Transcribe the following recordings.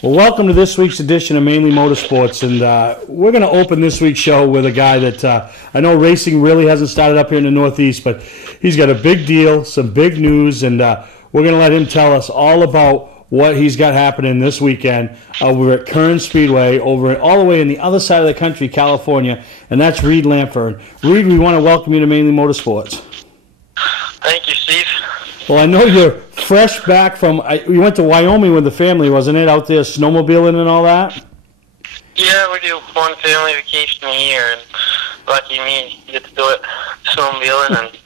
Well, welcome to this week's edition of Mainly Motorsports, and we're going to open this week's show with a guy that I know racing really hasn't started up here in the Northeast, but he's got a big deal, some big news, and we're going to let him tell us all about what he's got happening this weekend over at Kern Speedway, over all the way in the other side of the country, California, and that's Reed Lampher. Reed, we want to welcome you to Mainly Motorsports. Thank you, Steve. Well, I know you're fresh back from, you went to Wyoming with the family, wasn't it, out there snowmobiling and all that? Yeah, we do one family vacation a year, and lucky me, you get to do it snowmobiling and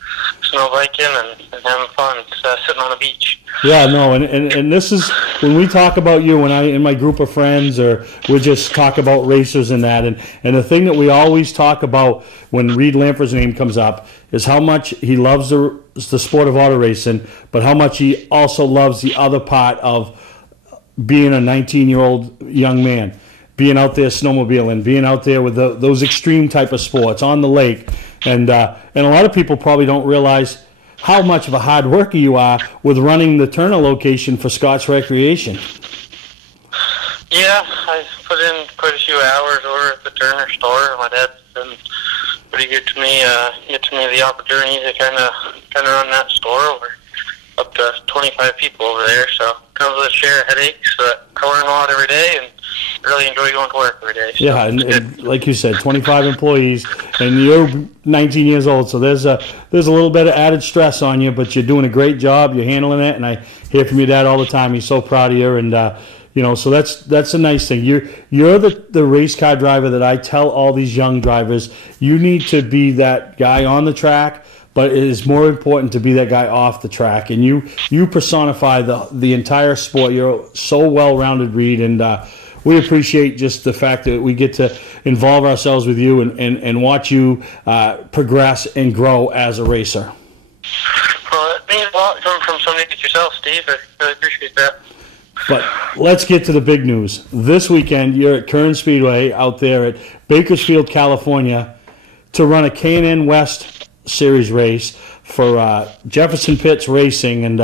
snow biking and having fun, sitting on a beach. Yeah, no, and this is, when we talk about you, when I, in my group of friends, or we just talk about racers and that, and the thing that we always talk about when Reed Lampher's name comes up is how much he loves the sport of auto racing, but how much he also loves the other part of being a 19-year-old young man, being out there snowmobiling, being out there with those extreme type of sports on the lake, and a lot of people probably don't realize how much of a hard worker you are with running the Turner location for Scott's Recreation. Yeah, I put in quite a few hours over at the Turner store. My dad's been pretty good to me, gets me the opportunity to kind of run that store over up to 25 people over there. So it comes with a share of headaches, but I learn a lot every day and really enjoy going to work every day. So yeah, and like you said, 25 employees, and you're 19 years old, so there's a little bit of added stress on you, but you're doing a great job. You're handling it, and I hear from your dad all the time. He's so proud of you, and you know, so that's a nice thing. You're the race car driver that I tell all these young drivers, you need to be that guy on the track, but it is more important to be that guy off the track. And you personify the entire sport. You're so well-rounded, Reed, and we appreciate just the fact that we get to involve ourselves with you and watch you progress and grow as a racer. Well, it means a lot coming from somebody like yourself, Steve. I really appreciate that. But let's get to the big news. This weekend, you're at Kern Speedway out there at Bakersfield, California, to run a K&N West Series race for Jefferson Pitts Racing, and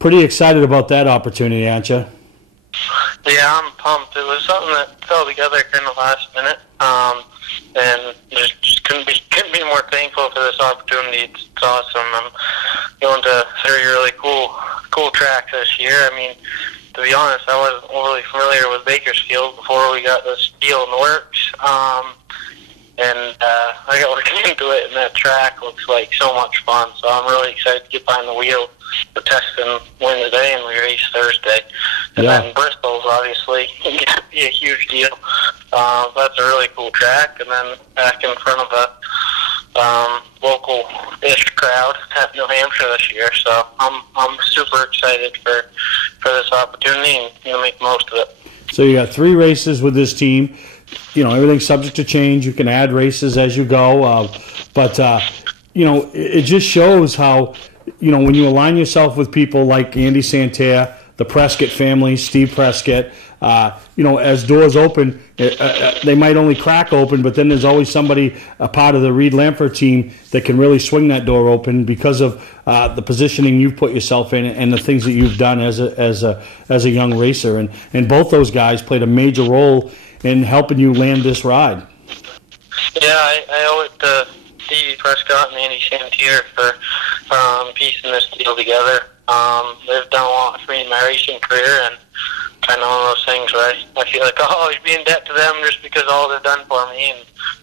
pretty excited about that opportunity, aren't you? Yeah, I'm pumped. It was something that fell together kind of last minute, and just couldn't be more thankful for this opportunity. It's awesome. I'm going to a really cool track this year. I mean, to be honest, I wasn't overly familiar with Bakersfield before we got this deal in the works, and I got looking into it, and that track looks like so much fun. So I'm really excited to get behind the wheel. The test and win today, and we race Thursday. And then Bristol's obviously going to be a huge deal. That's a really cool track. And then back in front of a local-ish crowd at New Hampshire this year. So I'm super excited for this opportunity and going to make the most of it. So you got 3 races with this team. You know, everything's subject to change. You can add races as you go. But you know, it just shows how, you know, when you align yourself with people like Andy Santerre, the Prescott family, Steve Prescott, you know, as doors open, they might only crack open, but then there's always somebody, a part of the Reed Lampher team, that can really swing that door open because of the positioning you've put yourself in and the things that you've done as a young racer. And both those guys played a major role in helping you land this ride. Yeah, I owe it to Stevie Prescott and Andy Santerre for piecing this deal together. They've done a lot for me in my racing career, and kind of one of those things where I feel like I'll always be in debt to them just because of all they've done for me.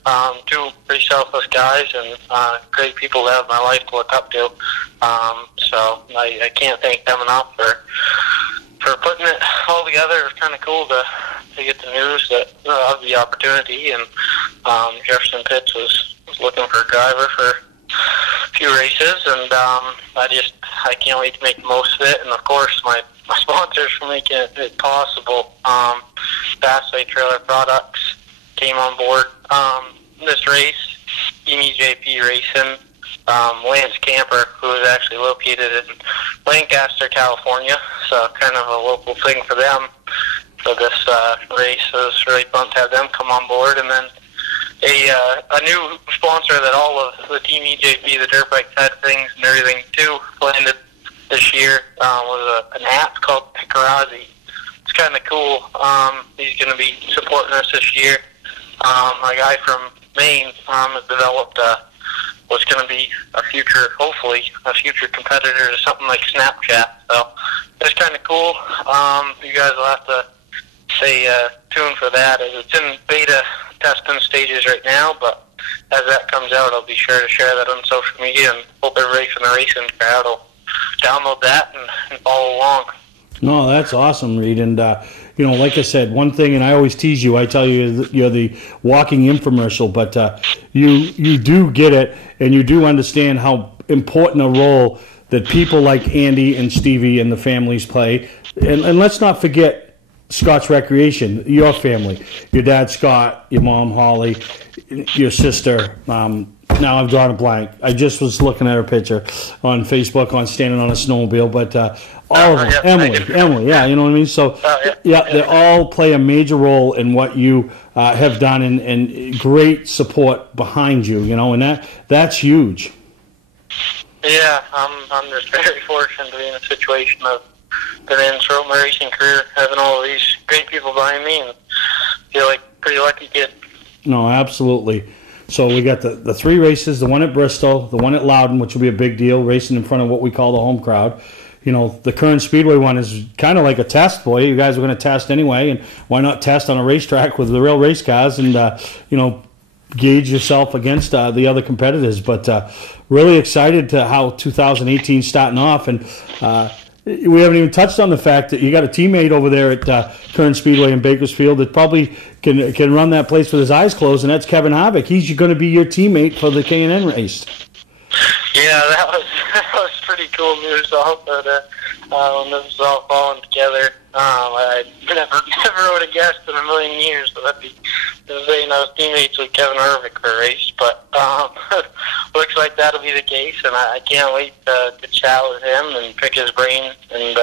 And 2 pretty selfless guys and great people to have in my life to look up to. So I can't thank them enough for putting it all together. It was kind of cool to get the news that of the opportunity, and Jefferson Pitts was looking for a driver for a few races, and I can't wait to make the most of it. And of course, my sponsors for making it possible. Fastway Trailer Products came on board this race. EJP Racing, Lance Camper, who is actually located in Lancaster, California, so kind of a local thing for them for this race. So it's really fun to have them come on board. And then a new sponsor that all of the Team EJP, the dirt bike side of things and everything too, landed this year was an app called Picarazzi. It's kind of cool. He's going to be supporting us this year. A guy from Maine has developed what's going to be hopefully a future competitor to something like Snapchat. So it's kind of cool. You guys will have to stay tuned for that. It's in beta testing stages right now, but as that comes out, I'll be sure to share that on social media, and hope everybody from the racing crowd will download that and follow along. No, that's awesome, Reed. And, like I said, one thing, and I always tease you, I tell you you're the walking infomercial, but you do get it, and you do understand how important a role that people like Andy and Stevie and the families play. And let's not forget Scott's Recreation, your family, your dad Scott, your mom Holly, your sister. Now I've drawn a blank. I just was looking at her picture on Facebook on standing on a snowmobile, but all of them, Emily, yeah, you know what I mean? So, they all play a major role in what you have done, and great support behind you, and that's huge. Yeah, I'm just very fortunate to be in a situation of been in throughout my racing career, having all of these great people behind me, and feel like a pretty lucky kid. No, absolutely. So we got the three races, the one at Bristol, the one at Loudon, which will be a big deal, racing in front of what we call the home crowd. The Kern Speedway one is kind of like a test for you. You guys are going to test anyway, and why not test on a racetrack with the real race cars and, gauge yourself against the other competitors. But really excited to how 2018 starting off, and we haven't even touched on the fact that you got a teammate over there at Kern Speedway in Bakersfield that probably can run that place with his eyes closed, and that's Kevin Harvick. He's going to be your teammate for the K&N race. Yeah, that was pretty cool news also when this was all falling together. I never would have guessed in a million years that I'd be saying I was teammates with Kevin Harvick for a race, but looks like that'll be the case, and I can't wait to chat with him and pick his brain and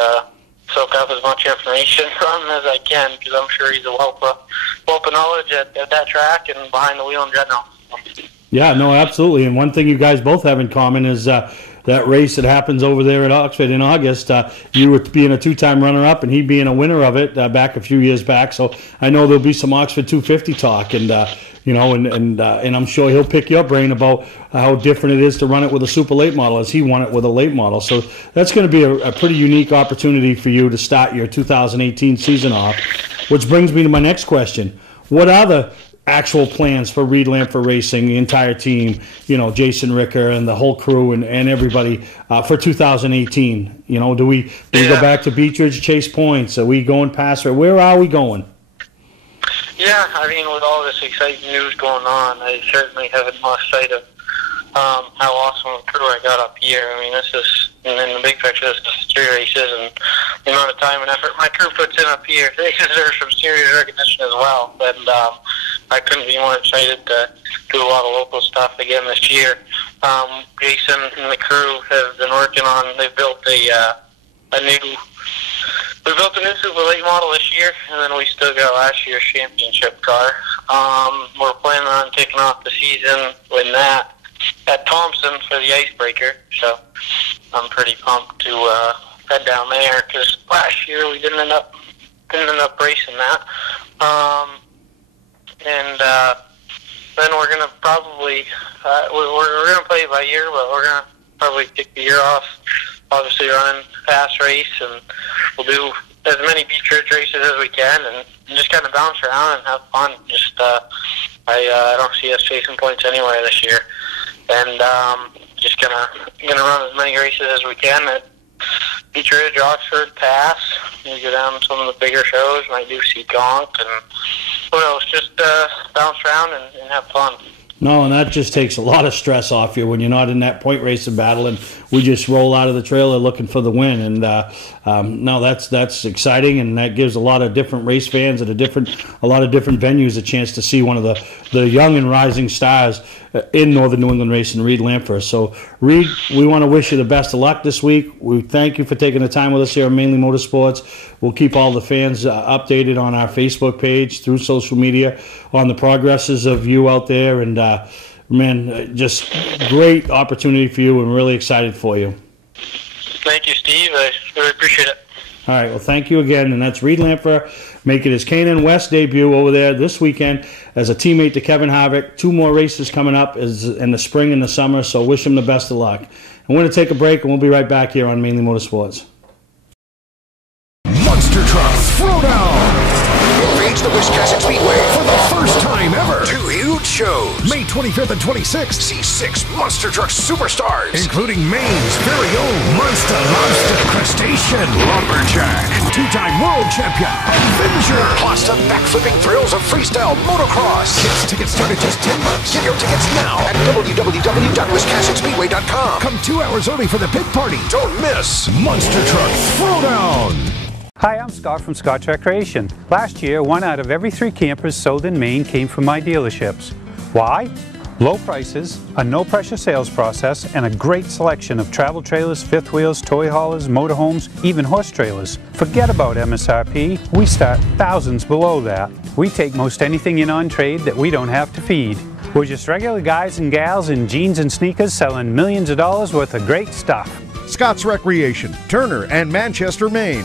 soak up as much information from him as I can, because I'm sure he's a wealth of knowledge at that track and behind the wheel in general. Yeah, no, absolutely. And one thing you guys both have in common is that race that happens over there at Oxford in August. You were being a two-time runner-up, and he being a winner of it back a few years back. So I know there'll be some Oxford 250 talk, and and I'm sure he'll pick your brain about how different it is to run it with a super late model as he won it with a late model. So that's going to be a pretty unique opportunity for you to start your 2018 season off. Which brings me to my next question: what are the actual plans for Reed Lampher Racing, the entire team, Jason Ricker and the whole crew and everybody for 2018? Do we go back to Beechridge, Chase Points? Are we going past it? Where are we going? Yeah, with all this exciting news going on, I certainly haven't lost sight of how awesome a crew I got up here. This is, in the big picture, this is 3 races, and the amount of time and effort my crew puts in up here, they deserve some serious recognition as well. And I couldn't be more excited to do a lot of local stuff again this year. Jason and the crew have been working on, they've built a new super late model this year, and then we still got last year's championship car. We're planning on kicking off the season with that at Thompson for the Icebreaker, so I'm pretty pumped to head down there, because last year we didn't end up racing that. And then we're gonna probably we're gonna play it by year, but we're gonna probably kick the year off, obviously running fast race, and we'll do as many beach races as we can, and just kind of bounce around and have fun. Just I don't see us chasing points anywhere this year, and just gonna run as many races as we can at Beach Ridge, Oxford, Pass. We go down to some of the bigger shows, might do Seekonk, and what else? Just bounce around and have fun. No, and that just takes a lot of stress off you when you're not in that point racing battle, and we just roll out of the trailer looking for the win. And no, that's exciting, and that gives a lot of different race fans at a lot of different venues a chance to see one of the young and rising stars in Northern New England racing, Reed Lampher. So, Reed, we want to wish you the best of luck this week. We thank you for taking the time with us here on Mainly Motorsports. We'll keep all the fans updated on our Facebook page, through social media, on the progresses of you out there. And, man, just great opportunity for you, and really excited for you. Thank you, Steve. I really appreciate it. All right, well, thank you again, and that's Reed Lampfer making his K&N West debut over there this weekend as a teammate to Kevin Harvick. 2 more races coming up in the spring and the summer, so wish him the best of luck. I'm going to take a break, and we'll be right back here on Mainly Motorsports. Monster Truck Throwdown! Invades the Wisconsin Speedway for the first time ever. 2 huge shows. May 25th and 26th. See 6 Monster Truck superstars, including Maine's very own Monster Lobster Crustacean Lumberjack, 2-time world champion Avenger, plus the backflipping thrills of freestyle motocross. Tickets start at just $10. Get your tickets now at www.wisconsinspeedway.com. Come 2 hours early for the pit party. Don't miss Monster Truck Throwdown. Hi, I'm Scott from Scott's Recreation. Last year, 1 out of every 3 campers sold in Maine came from my dealerships. Why? Low prices, a no-pressure sales process, and a great selection of travel trailers, fifth wheels, toy haulers, motorhomes, even horse trailers. Forget about MSRP. We start thousands below that. We take most anything in on trade that we don't have to feed. We're just regular guys and gals in jeans and sneakers selling millions of dollars worth of great stuff. Scott's Recreation, Turner and Manchester, Maine.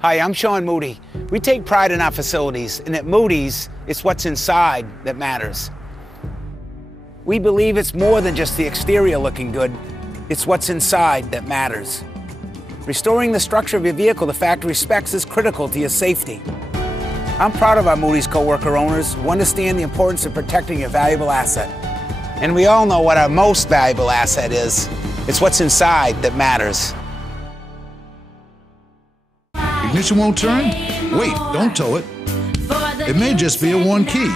Hi, I'm Sean Moody. We take pride in our facilities, and at Moody's, it's what's inside that matters. We believe it's more than just the exterior looking good, it's what's inside that matters. Restoring the structure of your vehicle the factory specs is critical to your safety. I'm proud of our Moody's co-worker owners who understand the importance of protecting your valuable asset. And we all know what our most valuable asset is. It's what's inside that matters. Ignition won't turn? Wait, don't tow it. It may just be a 1 key.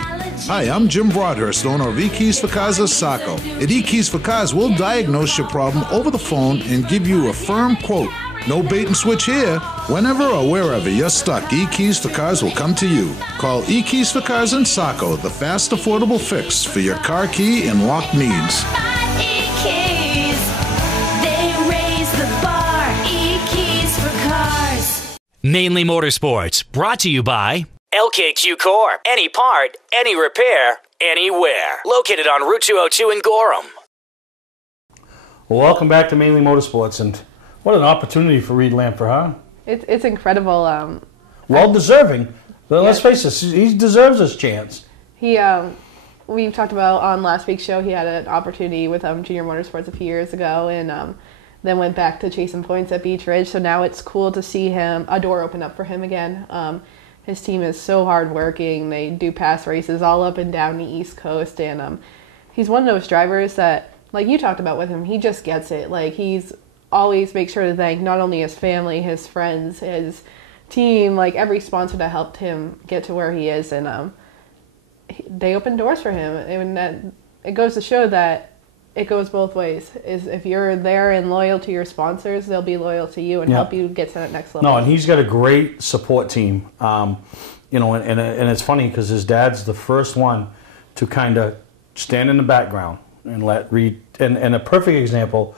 Hi, I'm Jim Broadhurst, owner of eKeys for Cars of Saco. At eKeys for Cars, we'll diagnose your problem over the phone and give you a firm quote. No bait and switch here. Whenever or wherever you're stuck, eKeys for Cars will come to you. Call eKeys for Cars in Saco, the fast, affordable fix for your car key and lock needs. Mainly Motorsports, brought to you by LKQ Core. Any part, any repair, anywhere. Located on Route 202 in Gorham. Well, welcome back to Mainly Motorsports, and what an opportunity for Reed Lampfer, huh? It's incredible. Well deserving. But let's face it, he deserves his chance. We've talked about on last week's show, he had an opportunity with Junior Motorsports a few years ago, and then went back to chasing points at Beach Ridge. So now it's cool to see a door open up for him again. His team is so hardworking. They do pass races all up and down the East Coast, and he's one of those drivers that, like you talked about with him, he just gets it. Like, he's always makes sure to thank not only his family, his friends, his team, like every sponsor that helped him get to where he is, and they open doors for him. And it goes to show that it goes both ways. Is if you're there and loyal to your sponsors, they'll be loyal to you and help you get to that next level. No, and he's got a great support team. And it's funny because his dad's the first one to kind of stand in the background and let Reed. And a perfect example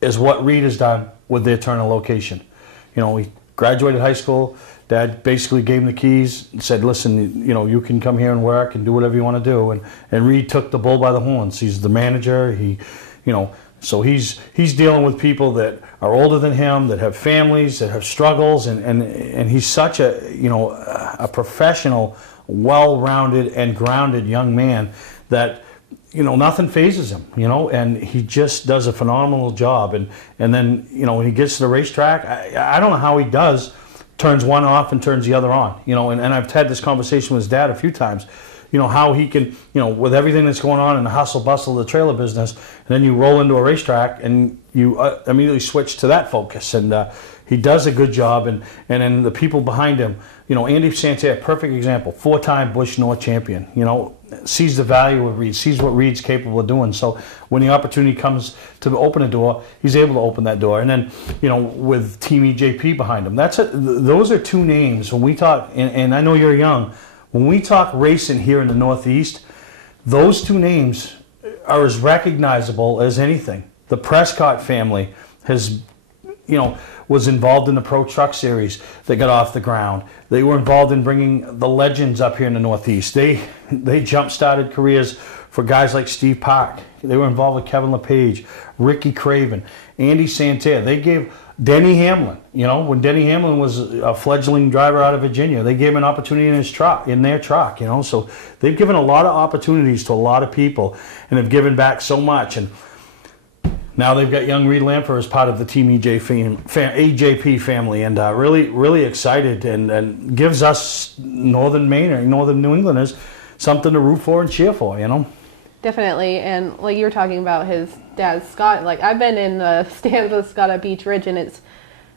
is what Reed has done with the Eternal location. He graduated high school. Dad basically gave him the keys and said, listen, you can come here and work and do whatever you want to do. And Reed took the bull by the horns. He's the manager. So he's dealing with people that are older than him, that have families, that have struggles, and he's such a professional, well-rounded and grounded young man that nothing phases him, and he just does a phenomenal job. And then when he gets to the racetrack, I don't know how he turns one off and turns the other on, and I've had this conversation with his dad a few times, how he can, with everything that's going on in the hustle bustle of the trailer business, and then you roll into a racetrack and you immediately switch to that focus, and he does a good job, and then the people behind him, Andy Santerre, perfect example, 4-time Busch North champion, sees the value of Reed, sees what Reed's capable of doing. So when the opportunity comes to open a door, he's able to open that door. And then, with Team EJP behind him, those are 2 names when we talk. And I know you're young. When we talk racing here in the Northeast, those 2 names are as recognizable as anything. The Prescott family was involved in the Pro Truck Series that got off the ground. They were involved in bringing the legends up here in the Northeast. They jump-started careers for guys like Steve Park. They were involved with Kevin LePage, Ricky Craven, Andy Santerre. They gave Denny Hamlin, when Denny Hamlin was a fledgling driver out of Virginia, they gave him an opportunity in their truck, So they've given a lot of opportunities to a lot of people and have given back so much. And now they've got young Reed Lamper as part of the Team AJP family, and really, really excited, and gives us Northern Maine or Northern New Englanders something to root for and cheer for, Definitely, and like you were talking about his dad, Scott, like I've been in the stands with Scott at Beach Ridge, and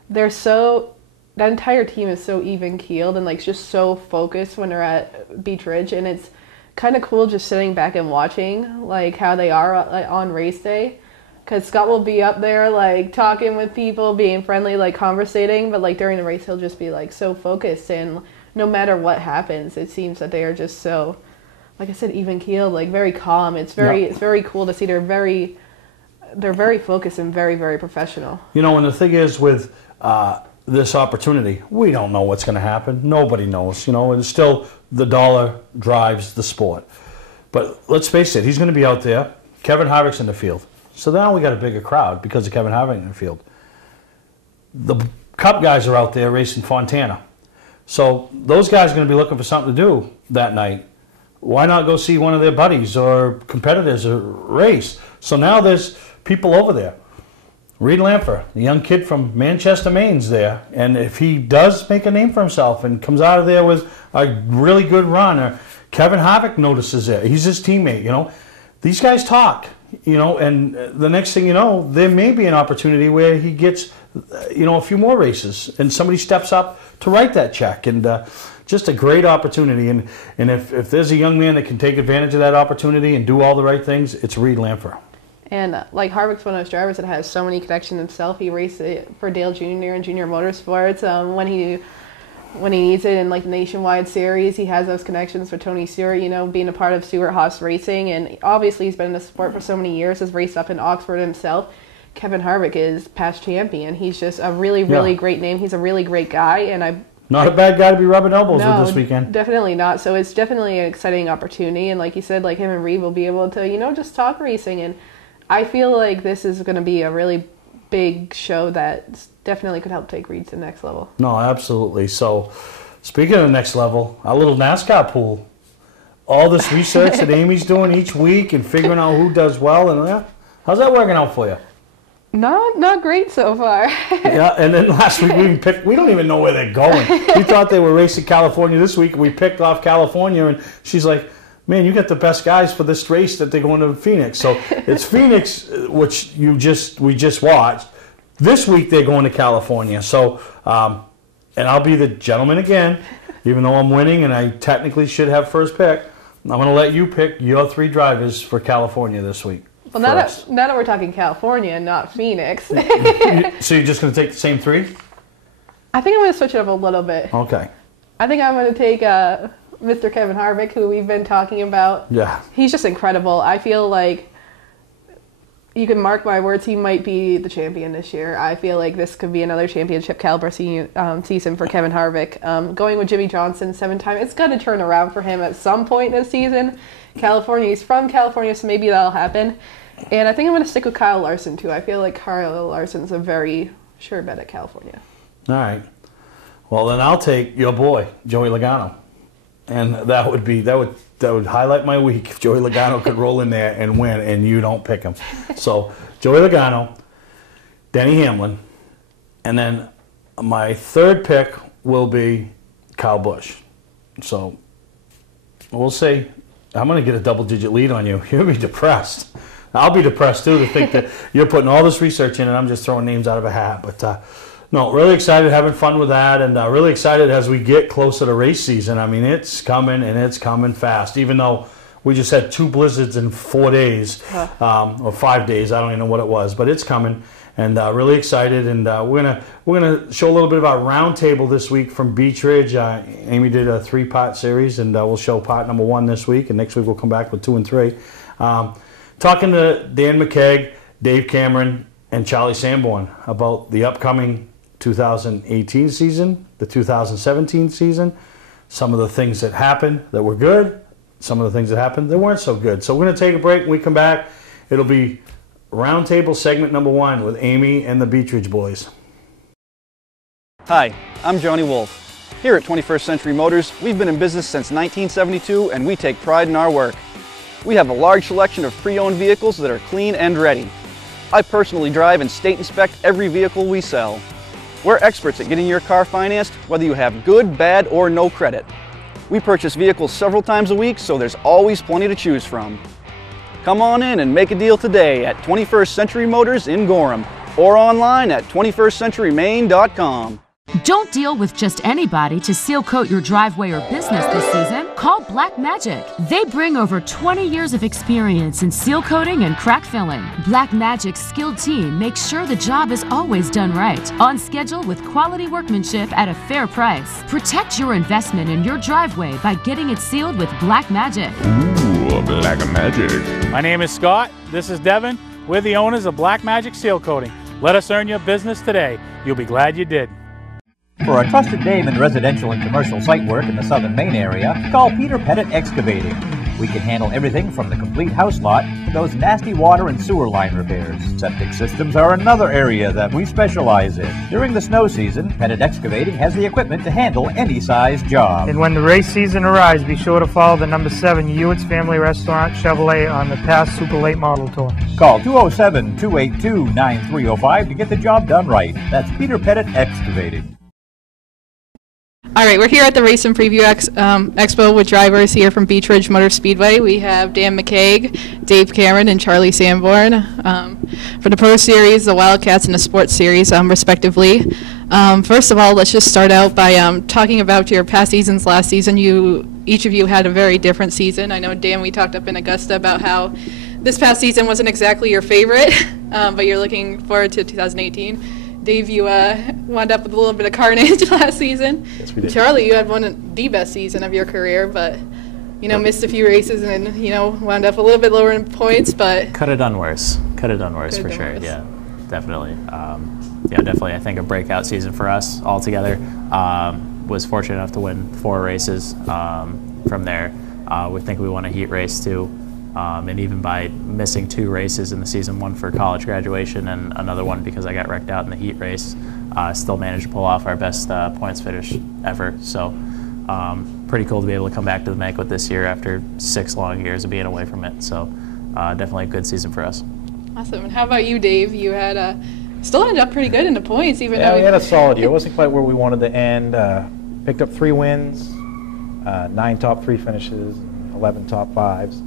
that entire team is so even-keeled and like just so focused when they're at Beach Ridge, and it's kind of cool just sitting back and watching like how they are on race day, because Scott will be up there like talking with people, being friendly, like conversating, but like during the race he'll just be like so focused, and no matter what happens, it seems that they are just so, like I said, even keeled, like very calm. It's very cool to see. They're very focused and very, very professional. And the thing is with this opportunity, we don't know what's going to happen. Nobody knows, and still the dollar drives the sport. But let's face it, he's going to be out there. Kevin Harvick's in the field. So now we got a bigger crowd because of Kevin Harvick in the field. The Cup guys are out there racing Fontana. So those guys are going to be looking for something to do that night. Why not go see one of their buddies or competitors or race? So now there's people over there. Reed Lamper, the young kid from Manchester, Maine's there. And if he does make a name for himself and comes out of there with a really good run, or Kevin Harvick notices it, he's his teammate, These guys talk, and the next thing you know, there may be an opportunity where he gets, a few more races and somebody steps up to write that check. And just a great opportunity, and if there's a young man that can take advantage of that opportunity and do all the right things, it's Reed Lamper. And like Harvick's one of those drivers that has so many connections himself. He raced it for Dale Jr. and Junior Motorsports when he needs it in like the nationwide series. He has those connections with Tony Stewart, being a part of Stewart Haas Racing, and obviously he's been in the sport for so many years. Has raced up in Oxford himself. Kevin Harvick is past champion. He's just a really, really great name. He's a really great guy, and not a bad guy to be rubbing elbows with this weekend. Definitely not. So it's definitely an exciting opportunity. And like you said, like him and Reed will be able to, just talk racing. And I feel like this is going to be a really big show that definitely could help take Reed to the next level. No, absolutely. So speaking of the next level, our little NASCAR pool. All this research that Amy's doing each week and figuring out who does well. And how's that working out for you? Not great so far. Yeah, and then last week we don't even know where they're going. We thought they were racing California this week, and we picked off California, and she's like, man, you got the best guys for this race that they're going to Phoenix. So it's Phoenix, which we just watched. This week they're going to California. So, and I'll be the gentleman again, even though I'm winning and I technically should have first pick. I'm going to let you pick your 3 drivers for California this week. Well, now that we're talking California and not Phoenix. So you're just going to take the same 3? I think I'm going to switch it up a little bit. Okay. I think I'm going to take Mr. Kevin Harvick, who we've been talking about. Yeah. He's just incredible. I feel like you can mark my words, he might be the champion this year. I feel like this could be another championship caliber season for Kevin Harvick. Going with Jimmy Johnson 7 times, it's going to turn around for him at some point this season. California, he's from California, so maybe that'll happen. And I think I'm going to stick with Kyle Larson, too. I feel like Kyle Larson's a very sure bet at California. All right. Well, then I'll take your boy, Joey Logano. And that would highlight my week if Joey Logano could roll in there and win, and you don't pick him. So, Joey Logano, Denny Hamlin, and then my 3rd pick will be Kyle Busch. So, we'll see. I'm going to get a double-digit lead on you. You'll be depressed. I'll be depressed, too, to think that you're putting all this research in and I'm just throwing names out of a hat. But, no, really excited, having fun with that, and really excited as we get closer to race season. I mean, it's coming, and it's coming fast, even though we just had 2 blizzards in 4 days, or 5 days. I don't even know what it was, but it's coming, and really excited. And we're gonna show a little bit of our roundtable this week from Beach Ridge. Amy did a 3-part series, and we'll show part number 1 this week, and next week we'll come back with 2 and 3. Talking to Dan McKeag, Dave Cameron, and Charlie Sanborn about the upcoming 2018 season, the 2017 season, some of the things that happened that were good, some of the things that happened that weren't so good. So we're going to take a break. When we come back, it'll be Roundtable segment number 1 with Amy and the Beach Ridge boys. Hi, I'm Johnny Wolf. Here at 21st Century Motors, we've been in business since 1972 and we take pride in our work. We have a large selection of pre-owned vehicles that are clean and ready. I personally drive and state inspect every vehicle we sell. We're experts at getting your car financed, whether you have good, bad, or no credit. We purchase vehicles several times a week, so there's always plenty to choose from. Come on in and make a deal today at 21st Century Motors in Gorham or online at 21stcenturymaine.com. Don't deal with just anybody to seal coat your driveway or business this season. Call Black Magic. They bring over 20 years of experience in seal coating and crack filling. Black Magic's skilled team makes sure the job is always done right, on schedule with quality workmanship at a fair price. Protect your investment in your driveway by getting it sealed with Black Magic. Ooh, Black Magic. My name is Scott. This is Devin. We're the owners of Black Magic Seal Coating. Let us earn your business today. You'll be glad you did. For a trusted name in residential and commercial site work in the southern Maine area, call Peter Pettit Excavating. We can handle everything from the complete house lot to those nasty water and sewer line repairs. Septic systems are another area that we specialize in. During the snow season, Pettit Excavating has the equipment to handle any size job. And when the race season arrives, be sure to follow the number 7 Hewitt's Family Restaurant Chevrolet on the past Super Late Model Tour. Call 207-282-9305 to get the job done right. That's Peter Pettit Excavating. All right, we're here at the Race and Preview Expo with drivers here from Beech Ridge Motor Speedway. We have Dan McCaig, Dave Cameron, and Charlie Sanborn for the Pro Series, the Wildcats, and the Sports Series, respectively. First of all, let's just start out by talking about your past seasons. Last season, each of you had a very different season. I know, Dan, we talked up in Augusta about how this past season wasn't exactly your favorite, but you're looking forward to 2018. Dave, you wound up with a little bit of carnage last season. Yes, we did. Charlie, you had one of the best season of your career, but missed a few races and wound up a little bit lower in points. But could have done worse. Could have done worse for sure. Yeah, definitely. Definitely. I think a breakout season for us altogether. Was fortunate enough to win 4 races. From there, we think we won a heat race too. And even by missing 2 races in the season, one for college graduation and another one because I got wrecked out in the heat race, still managed to pull off our best points finish ever. So pretty cool to be able to come back to the banquet this year after 6 long years of being away from it. So definitely a good season for us. Awesome. And how about you, Dave? You had still ended up pretty good in the points, even though we had a solid year. It wasn't quite where we wanted to end. Picked up 3 wins, 9 top 3 finishes, 11 top 5s.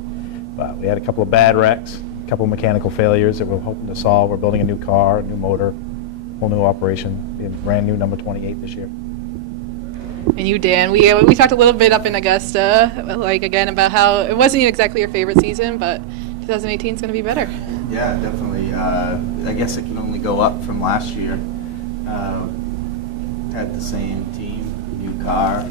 But we had a couple of bad wrecks, a couple of mechanical failures that we're hoping to solve. We're building a new car, a new motor, whole new operation. We have brand new number 28 this year. And you, Dan, we talked a little bit up in Augusta, again, about how it wasn't exactly your favorite season, but 2018 is going to be better. Yeah, definitely. I guess it can only go up from last year. Had the same team, new car,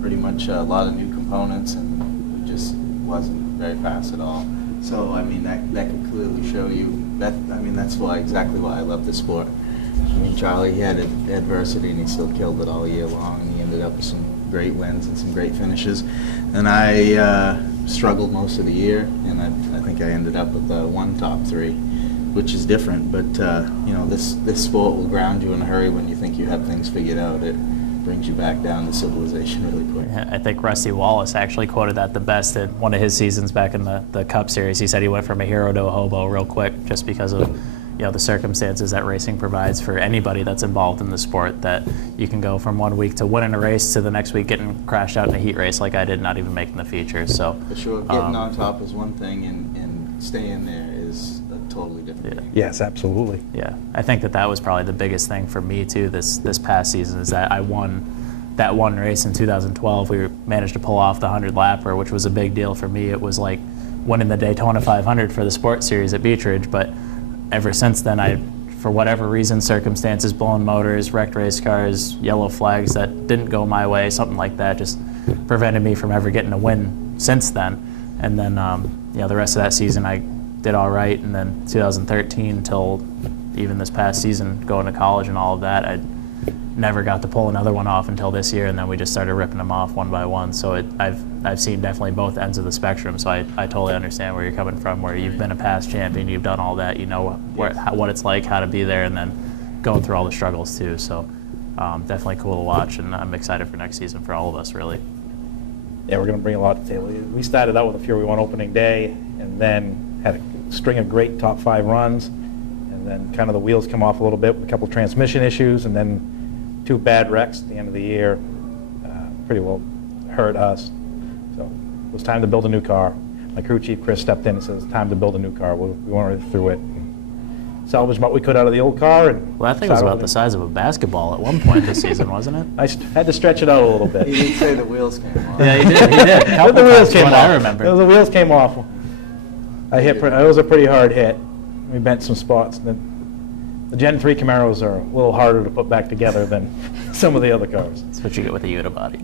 pretty much a lot of new components, and it just wasn't very fast at all. So I mean that can clearly show you that. I mean that's exactly why I love this sport. I mean Charlie, he had adversity and he still killed it all year long, and he ended up with some great wins and some great finishes. And I struggled most of the year, and I think I ended up with 1 top 3, which is different. But this sport will ground you in a hurry when you think you have things figured out. It brings you back down to civilization really quick. I think Rusty Wallace actually quoted that the best in one of his seasons back in the Cup Series. He said he went from a hero to a hobo real quick just because of the circumstances that racing provides for anybody that's involved in the sport, that you can go from 1 week to winning a race to the next week getting crashed out in a heat race like I did, not even making the feature. So for sure, getting on top is one thing, and staying there is a totally different thing. Yes, absolutely. Yeah, I think that was probably the biggest thing for me too this past season, is that I won that one race in 2012. We managed to pull off the 100-lapper, which was a big deal for me. It was like winning the Daytona 500 for the Sports Series at Beech Ridge, but ever since then, for whatever reason, circumstances, blown motors, wrecked race cars, yellow flags that didn't go my way, something like that, just prevented me from ever getting a win since then. And then, the rest of that season, I did all right. And then 2013 until even this past season, going to college and all of that, I never got to pull another one off until this year, and then we just started ripping them off one by one. So I've seen definitely both ends of the spectrum. So I totally understand where you're coming from, where you've been a past champion, you've done all that, you know what it's like, how to be there, and then going through all the struggles too. So definitely cool to watch, and I'm excited for next season for all of us, really. Yeah, we're going to bring a lot to the table. We started out with a Fury 1 opening day, and then had a string of great top 5 runs, and then kind of the wheels come off a little bit with a couple of transmission issues, and then 2 bad wrecks at the end of the year pretty well hurt us. So it was time to build a new car. My crew chief, Chris, stepped in and said, it's time to build a new car. We went right through it. Salvaged what we could out of the old car. And well, that thing was about the size of a basketball at one point this season, wasn't it? I had to stretch it out a little bit. He did say the wheels came off. Yeah, he did. He did. The wheels came off. I remember. The wheels came off. It was a pretty hard hit. We bent some spots. The Gen 3 Camaros are a little harder to put back together than some of the other cars. That's what you get with a unibody.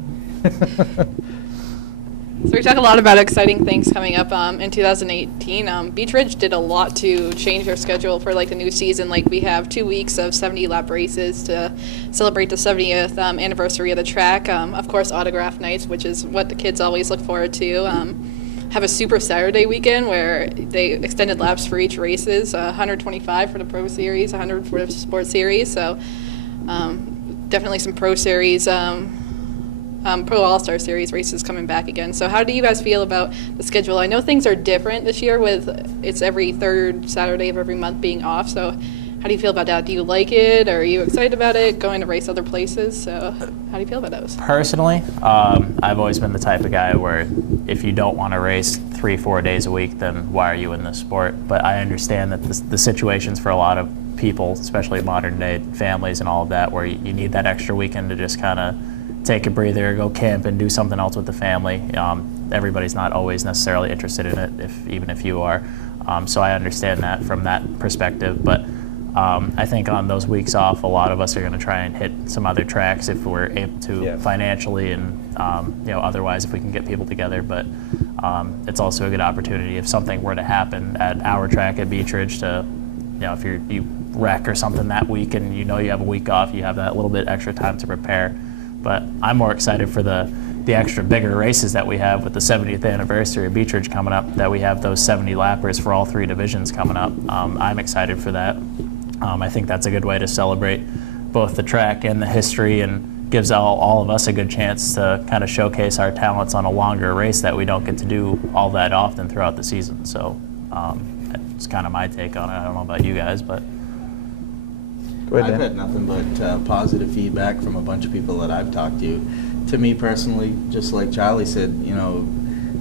So we talk a lot about exciting things coming up in 2018. Beech Ridge did a lot to change their schedule for like the new season. Like we have 2 weeks of 70-lap races to celebrate the 70th anniversary of the track. Of course, autograph nights, which is what the kids always look forward to. Have a Super Saturday weekend where they extended laps for each races, 125 for the Pro Series, 100 for the Sport Series. So definitely some Pro Series. Pro All-Star Series races coming back again. So how do you guys feel about the schedule? I know things are different this year with it's every 3rd Saturday of every month being off. So how do you feel about that? Do you like it? Or are you excited about it, going to race other places? So how do you feel about those? Personally, I've always been the type of guy where if you don't want to race 3-4 days a week, then why are you in this sport? But I understand that the situations for a lot of people, especially modern day families and all of that, where you need that extra weekend to just kind of take a breather, go camp, and do something else with the family. Everybody's not always necessarily interested in it, even if you are. So I understand that from that perspective. But I think on those weeks off, a lot of us are going to try and hit some other tracks if we're able to financially and otherwise if we can get people together. But it's also a good opportunity if something were to happen at our track at Beech Ridge to, if you wreck or something that week and you have a week off, you have that little bit extra time to prepare. But I'm more excited for the extra bigger races that we have with the 70th anniversary of Beech Ridge coming up, that we have those 70 lappers for all 3 divisions coming up. I'm excited for that. I think that's a good way to celebrate both the track and the history, and gives all of us a good chance to kind of showcase our talents on a longer race that we don't get to do all that often throughout the season. So that's kind of my take on it. I don't know about you guys, but... I've had nothing but positive feedback from a bunch of people that I've talked to. To me personally, just like Charlie said,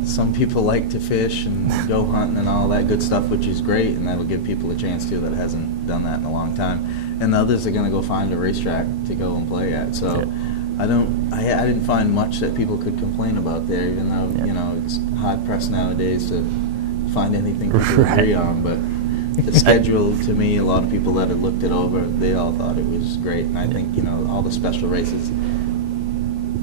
some people like to fish and go hunting and all that good stuff, which is great, and that'll give people a chance to that hasn't done that in a long time. And the others are going to go find a racetrack to go and play at. So I didn't find much that people could complain about there, even though it's hard pressed nowadays to find anything to agree on. But the schedule, to me, a lot of people that had looked it over, they all thought it was great. And I think, all the special races,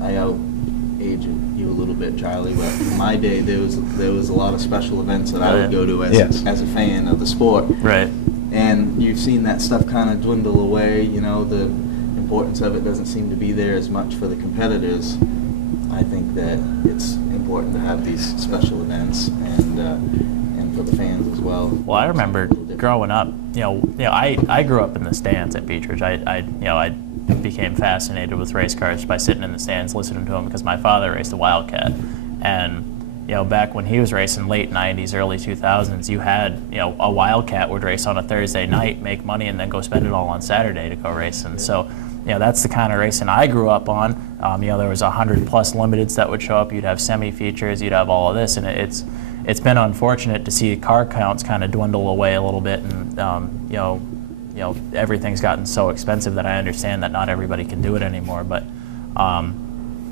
I out-age you a little bit, Charlie, but in my day, there was a lot of special events that I would go to as a fan of the sport. Right. And you've seen that stuff kind of dwindle away. The importance of it doesn't seem to be there as much for the competitors. I think that it's important to have these special events and for the fans as well. Well, I remember growing up, I grew up in the stands at Beech Ridge. I became fascinated with race cars by sitting in the stands listening to them because my father raced a Wildcat. And, back when he was racing late 90s, early 2000s, you had, a Wildcat would race on a Thursday night, make money, and then go spend it all on Saturday to go racing. So, that's the kind of racing I grew up on. There was 100+ limiteds that would show up. You'd have semi-features, you'd have all of this, and it's been unfortunate to see car counts kind of dwindle away a little bit, and everything's gotten so expensive that I understand that not everybody can do it anymore. But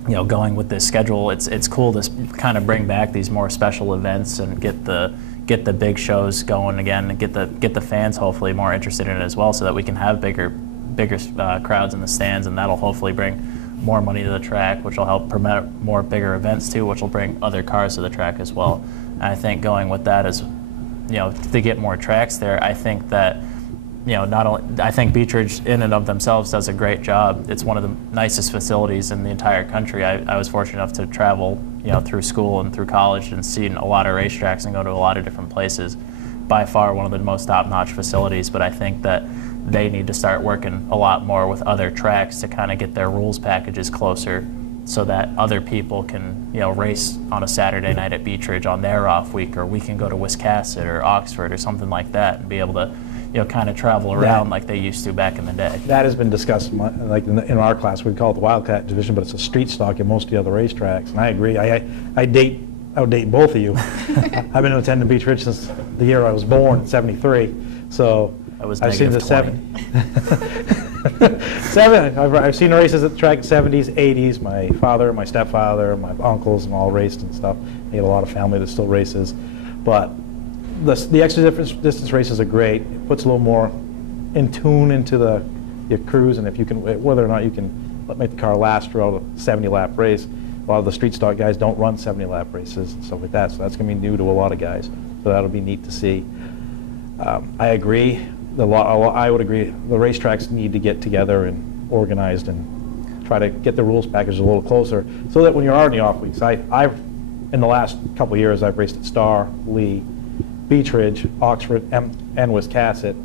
going with this schedule, it's cool to kind of bring back these more special events and get the big shows going again, and get the fans hopefully more interested in it as well, so that we can have bigger crowds in the stands, and that'll hopefully bring more money to the track, which will help promote more bigger events too, which will bring other cars to the track as well. And I think going with that is, to get more tracks there, I think that, I think Beech Ridge in and of themselves does a great job. It's one of the nicest facilities in the entire country. I was fortunate enough to travel, through school and through college and seen a lot of racetracks and go to a lot of different places. By far one of the most top-notch facilities, but I think that they need to start working a lot more with other tracks to kind of get their rules packages closer, so that other people can, you know, race on a Saturday night at Beech Ridge on their off week, or we can go to Wiscasset or Oxford or something like that and be able to, you know, kind of travel around like they used to back in the day. That has been discussed, like in our class, we call it the Wildcat division, but it's a street stock in most of the other racetracks. And I agree. I would date both of you. I've been attending Beech Ridge since the year I was born, in '73. So I've seen the 7. I've seen races at the track in the 70s, 80s. My father, my stepfather, my uncles, and all raced and stuff. I have a lot of family that still races. But the extra distance races are great. It puts a little more in tune into your crews, and if you can, whether or not you can make the car last throughout a 70-lap race. A lot of the street stock guys don't run 70-lap races and stuff like that, so that's going to be new to a lot of guys. So that'll be neat to see. I agree. I would agree. The racetracks need to get together and organized and try to get the rules package a little closer, so that when you are in the off weeks, I've in the last couple of years I've raced at Star, Lee, Beech Ridge, Oxford, and Wiscasset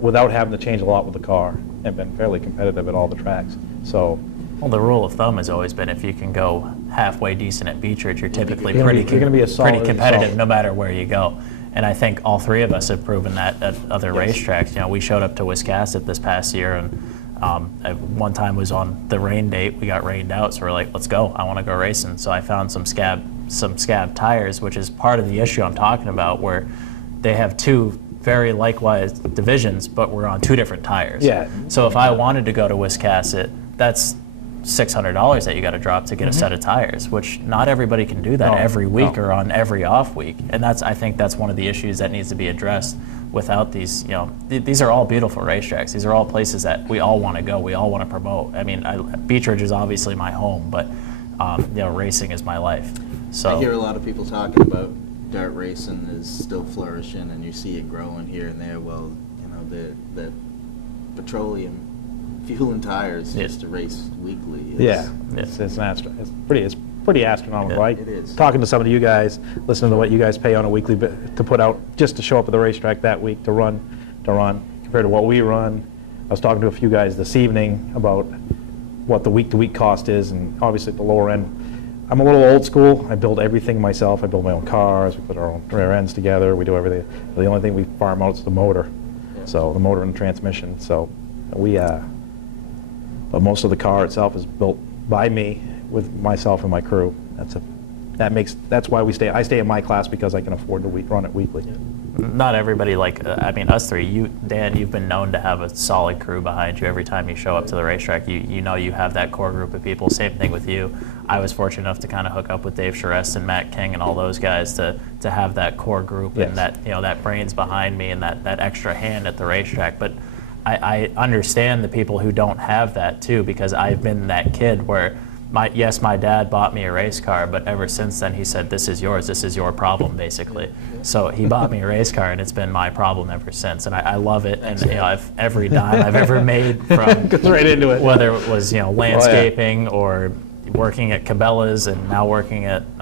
without having to change a lot with the car, and been fairly competitive at all the tracks. So. Well, the rule of thumb has always been if you can go halfway decent at Beech Ridge, you're typically pretty competitive no matter where you go. And I think all three of us have proven that at other racetracks. You know, we showed up to Wiscasset this past year, and one time was on the rain date. We got rained out, so we're like, let's go. I want to go racing. So I found some scab tires, which is part of the issue I'm talking about, where they have two very likewise divisions, but we're on two different tires. Yeah. So if I wanted to go to Wiscasset, that's $600 that you got to drop to get a set of tires, which not everybody can do that every week or on every off week. And I think that's one of the issues that needs to be addressed. Without these, you know, these are all beautiful racetracks. These are all places that we all want to go. We all want to promote. I mean, Beech Ridge is obviously my home, but you know, racing is my life. So I hear a lot of people talking about dirt racing is still flourishing, and you see it growing here and there. Well, you know, the petroleum fuel and tires just to race weekly. It's pretty astronomical. Yeah, right? it is. Talking to some of you guys, listening to what you guys pay on a weekly to put out just to show up at the racetrack that week to run compared to what we run. I was talking to a few guys this evening about what the week-to-week cost is, and obviously at the lower end, I'm a little old school. I build everything myself. I build my own cars. We put our own rear ends together. We do everything. The only thing we farm out is the motor. Yeah. So the motor and the transmission. So but most of the car itself is built by me with myself and my crew. That's why I stay in my class, because I can afford to run it weekly. Yeah. Not everybody, I mean, us three, Dan, you've been known to have a solid crew behind you every time you show up to the racetrack. You know you have that core group of people. Same thing with you. I was fortunate enough to kind of hook up with Dave Charest and Matt King and all those guys to have that core group and that, you know, that brains behind me and that extra hand at the racetrack. But I understand the people who don't have that too, because I've been that kid where my dad bought me a race car, but ever since then he said, this is your problem, basically. So he bought me a race car, and it's been my problem ever since. And I love it, and you know, every dime I've ever made from goes right into it. Whether it was, you know, landscaping or working at Cabela's and now working at you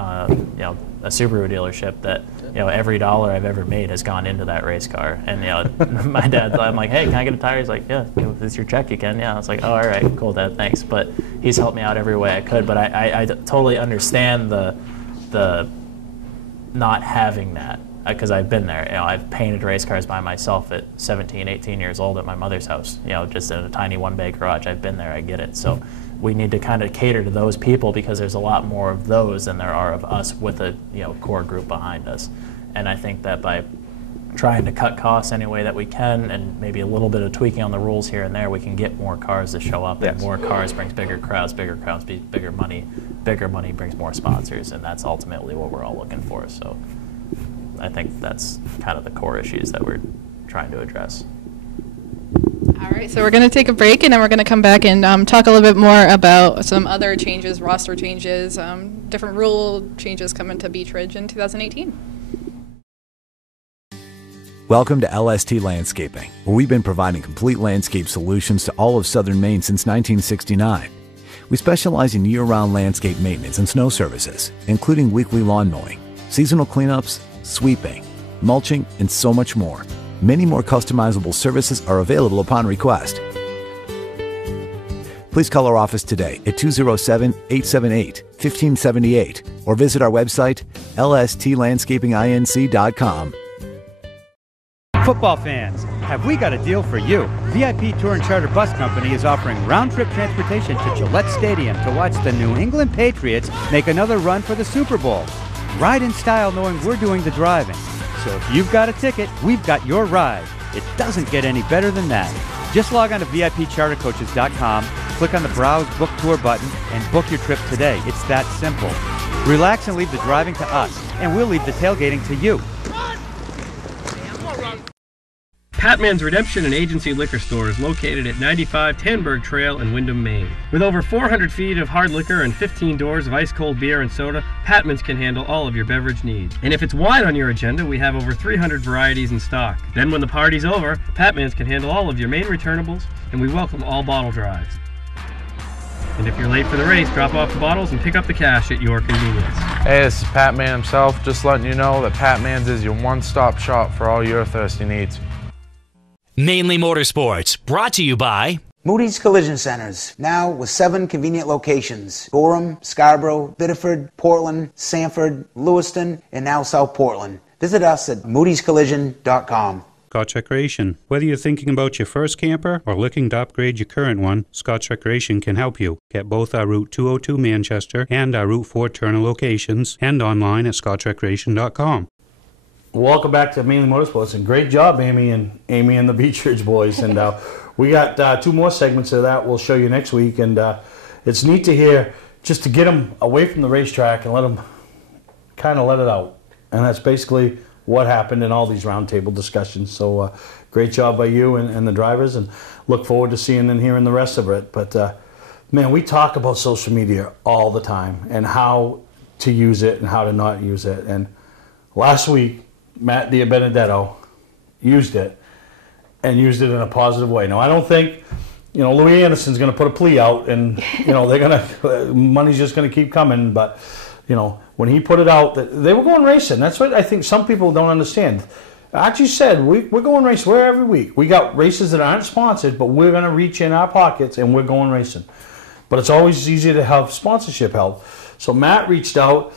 know, a Subaru dealership, that, you know, every dollar I've ever made has gone into that race car. And, you know, my dad, I'm like, hey, can I get a tire? He's like, yeah, if it's your check, you can. Yeah. I was like, oh, all right, cool, Dad, thanks. But he's helped me out every way I could. But I totally understand the not having that, because I've been there. You know, I've painted race cars by myself at 17, 18 years old at my mother's house, you know, just in a tiny one-bay garage. I've been there, I get it. So we need to kind of cater to those people, because there's a lot more of those than there are of us with a, you know, core group behind us. And I think that by trying to cut costs any way that we can, and maybe a little bit of tweaking on the rules here and there, we can get more cars to show up. And more cars brings bigger crowds bigger money brings more sponsors, and that's ultimately what we're all looking for. So I think that's kind of the core issues that we're trying to address. All right, so we're going to take a break, and then we're going to come back and talk a little bit more about some other changes, roster changes, different rule changes coming to Beech Ridge in 2018. Welcome to LST Landscaping, where we've been providing complete landscape solutions to all of southern Maine since 1969. We specialize in year-round landscape maintenance and snow services, including weekly lawn mowing, seasonal cleanups, sweeping, mulching, and so much more. Many more customizable services are available upon request. Please call our office today at 207-878-1578 or visit our website, lstlandscapinginc.com. Football fans, have we got a deal for you? VIP Tour and Charter Bus Company is offering round-trip transportation to Gillette Stadium to watch the New England Patriots make another run for the Super Bowl. Ride in style knowing we're doing the driving. So if you've got a ticket, we've got your ride. It doesn't get any better than that. Just log on to VIPChartercoaches.com, click on the Browse Book Tour button, and book your trip today. It's that simple. Relax and leave the driving to us, and we'll leave the tailgating to you. Patman's Redemption and Agency Liquor Store is located at 95 Tanberg Trail in Windham, Maine. With over 400 feet of hard liquor and 15 doors of ice-cold beer and soda, Patman's can handle all of your beverage needs. And if it's wine on your agenda, we have over 300 varieties in stock. Then when the party's over, Patman's can handle all of your Maine returnables, and we welcome all bottle drives. And if you're late for the race, drop off the bottles and pick up the cash at your convenience. Hey, this is Patman himself, just letting you know that Patman's is your one-stop shop for all your thirsty needs. Mainly Motorsports, brought to you by Moody's Collision Centers, now with 7 convenient locations: Gorham, Scarborough, Biddeford, Portland, Sanford, Lewiston, and now South Portland. Visit us at moodyscollision.com. Scotch Recreation. Whether you're thinking about your first camper or looking to upgrade your current one, Scotch Recreation can help you. Get both our Route 202 Manchester and our Route 4 Turner locations, and online at scotchrecreation.com. Welcome back to Mainly Motorsports, and great job, Amy and the Beech Ridge boys. And we got 2 more segments of that we'll show you next week. And it's neat to hear, just to get them away from the racetrack and let them kind of let it out. And that's basically what happened in all these roundtable discussions. So great job by you and the drivers, and look forward to seeing and hearing the rest of it. But man, we talk about social media all the time and how to use it and how to not use it. And last week, Matt DiBenedetto used it, and used it in a positive way. Now, I don't think, Louis Anderson's going to put a plea out, and, they're going to, money's just going to keep coming. But, when he put it out, they were going racing. That's what I think some people don't understand. Archie said, we're going racing. We're every week. We got races that aren't sponsored, but we're going to reach in our pockets, and we're going racing. But it's always easier to have sponsorship help. So Matt reached out,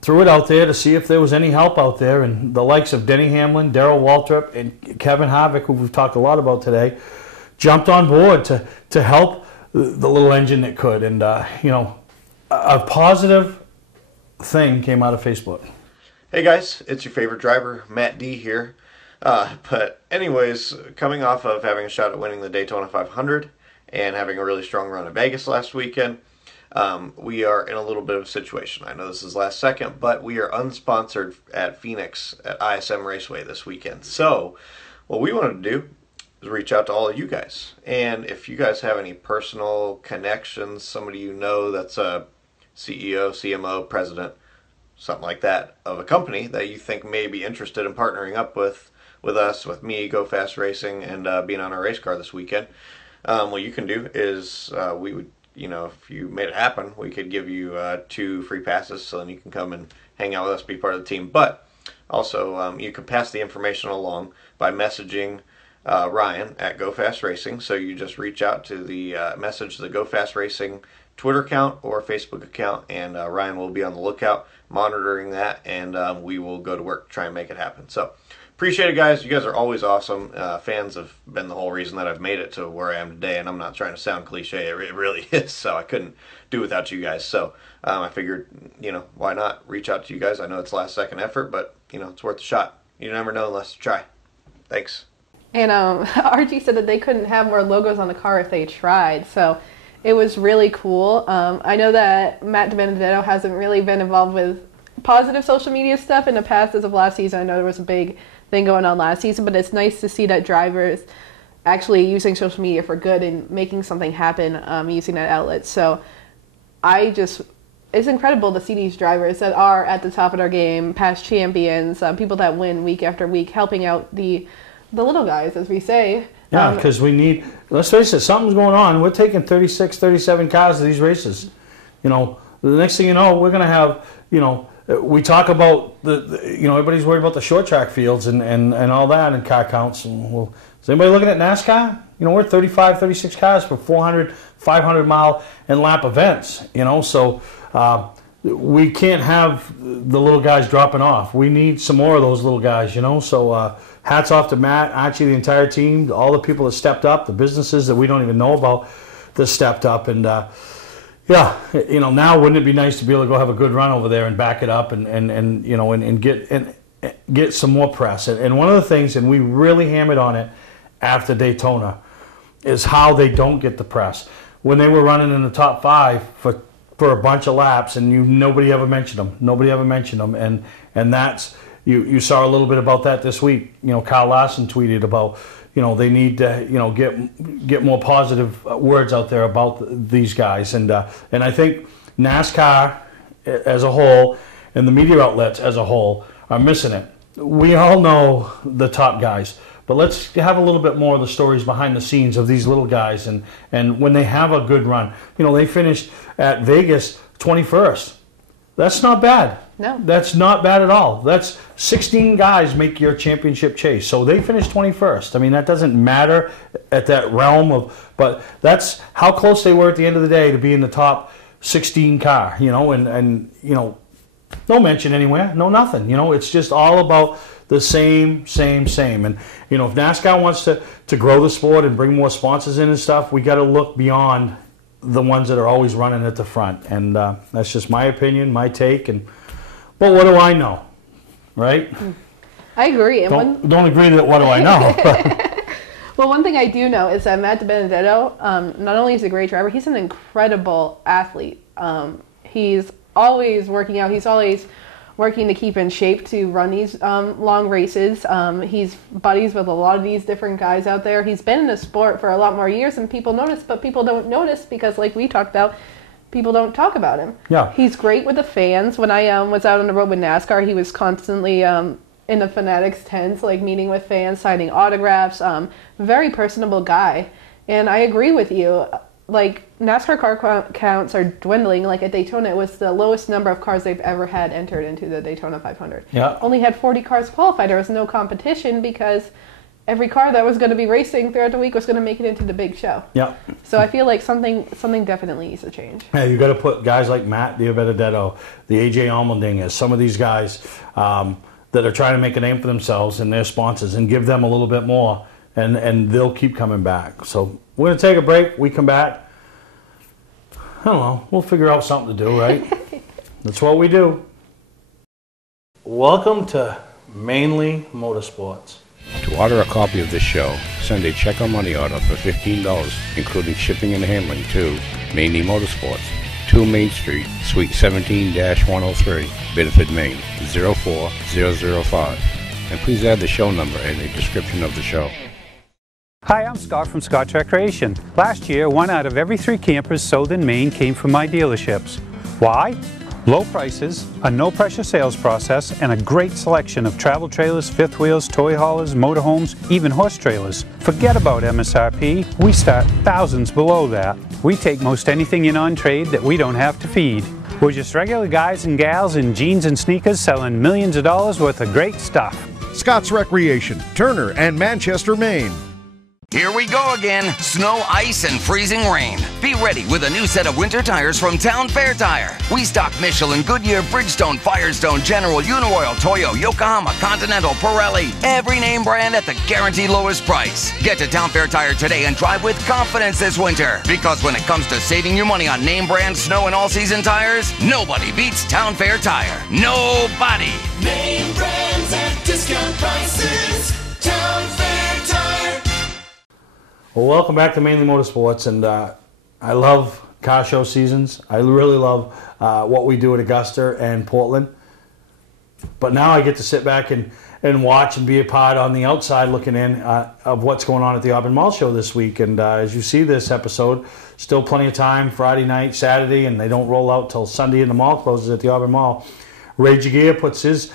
threw it out there to see if there was any help out there, and the likes of Denny Hamlin, Darrell Waltrip, and Kevin Harvick, who we've talked a lot about today, jumped on board to help the little engine that could. And, a positive thing came out of Facebook. Hey guys, it's your favorite driver, Matt D here. But anyways, coming off of having a shot at winning the Daytona 500 and having a really strong run at Vegas last weekend, we are in a little bit of a situation. I know this is last second, but we are unsponsored at Phoenix at ISM Raceway this weekend. So what we wanted to do is reach out to all of you guys. And if you guys have any personal connections, somebody you know that's a CEO, CMO, president, something like that, of a company that you think may be interested in partnering up with us, with me, Go Fast Racing, and being on our race car this weekend, what you can do is we would, if you made it happen, we could give you 2 free passes, so then you can come and hang out with us, be part of the team. But also, you can pass the information along by messaging Ryan at Go Fast Racing. So you just reach out to the message the Go Fast Racing Twitter account or Facebook account, and Ryan will be on the lookout, monitoring that, and we will go to work to try and make it happen. So appreciate it, guys. You guys are always awesome. Fans have been the whole reason that I've made it to where I am today, and I'm not trying to sound cliche. It really is, so I couldn't do without you guys. So I figured, why not reach out to you guys? I know it's last-second effort, but, it's worth a shot. You never know unless you try. Thanks. And Archie said that they couldn't have more logos on the car if they tried, so it was really cool. I know that Matt DiBenedetto hasn't really been involved with positive social media stuff in the past as of last season. I know there was a big thing going on last season, but it's nice to see that drivers actually using social media for good and making something happen using that outlet. So it's incredible to see these drivers that are at the top of their game, past champions, people that win week after week, helping out the little guys, as we say. Yeah, because we need, let's face it, something's going on. We're taking 36, 37 cars to these races. The next thing you know, we're going to have, we talk about everybody's worried about the short track fields and all that and car counts. And, well, is anybody looking at NASCAR? We're 35, 36 cars for 400, 500 mile and lap events. So we can't have the little guys dropping off. We need some more of those little guys. So hats off to Matt, Archie, the entire team, all the people that stepped up, the businesses that we don't even know about that stepped up, and. Yeah, now wouldn't it be nice to be able to go have a good run over there and back it up and get some more press. And one of the things, and we really hammered on it after Daytona, is how they don't get the press. When they were running in the top 5 for a bunch of laps, and nobody ever mentioned them. And that's you saw a little bit about that this week. Kyle Larson tweeted about. They need to, get more positive words out there about these guys, and I think NASCAR as a whole and the media outlets as a whole are missing it. We all know the top guys, but let's have a little bit more of the stories behind the scenes of these little guys, and when they have a good run. They finished at Vegas 21st. That's not bad. No. That's not bad at all. That's 16 guys make your championship chase. So they finished 21st. I mean, that doesn't matter at that realm of, but that's how close they were at the end of the day to be in the top 16 car, and no mention anywhere, no nothing. It's just all about the same. And, if NASCAR wants to grow the sport and bring more sponsors in and stuff, we got to look beyond the ones that are always running at the front. And that's just my opinion, my take. But what do I know, right? I agree. And don't agree that what do I know. Well, one thing I do know is that Matt DiBenedetto, not only is he a great driver, he's an incredible athlete. He's always working out. He's always working to keep in shape to run these long races. He's buddies with a lot of these different guys out there. He's been in the sport for a lot more years than people notice, but people don't notice because, like we talked about, people don't talk about him. Yeah. He's great with the fans. When I was out on the road with NASCAR, he was constantly in the Fanatics tents, meeting with fans, signing autographs. Very personable guy. And I agree with you. NASCAR car counts are dwindling. At Daytona, it was the lowest number of cars they've ever had entered into the Daytona 500. Yeah. Only had 40 cars qualified. There was no competition because every car that was going to be racing throughout the week was going to make it into the big show. Yeah. So I feel like something definitely needs to change. Yeah, you got to put guys like Matt DiBenedetto, the AJ Allmendingers, some of these guys that are trying to make a name for themselves and their sponsors, and give them a little bit more, and they'll keep coming back. So we're going to take a break. We come back. I don't know. We'll figure out something to do, right? That's what we do. Welcome to Mainely Motorsports. To order a copy of this show, send a check or money order for $15, including shipping and handling, to Mainely Motorsports, 2 Main Street, Suite 17-103, Bedford, Maine, 04005. And please add the show number in the description of the show. Hi, I'm Scott from Scott Recreation. Last year, 1 out of every 3 campers sold in Maine came from my dealerships. Why? Low prices, a no-pressure sales process, and a great selection of travel trailers, fifth wheels, toy haulers, motorhomes, even horse trailers. Forget about MSRP. We start thousands below that. We take most anything in on trade that we don't have to feed. We're just regular guys and gals in jeans and sneakers selling millions of dollars worth of great stuff. Scott's Recreation, Turner and Manchester, Maine. Here we go again. Snow, ice, and freezing rain. Be ready with a new set of winter tires from Town Fair Tire. We stock Michelin, Goodyear, Bridgestone, Firestone, General, Uniroyal, Toyo, Yokohama, Continental, Pirelli. Every name brand at the guaranteed lowest price. Get to Town Fair Tire today and drive with confidence this winter. Because when it comes to saving your money on name brand snow and all-season tires, nobody beats Town Fair Tire. Nobody. Name brands at discount prices. Town Fair Tire. Well, welcome back to Mainly Motorsports, and I love car show seasons. I really love what we do at Augusta and Portland. But now I get to sit back and watch and be a part on the outside looking in of what's going on at the Auburn Mall Show this week. And as you see this episode, still plenty of time, Friday night, Saturday, and they don't roll out till Sunday and the mall closes at the Auburn Mall. Ray Jaguar puts his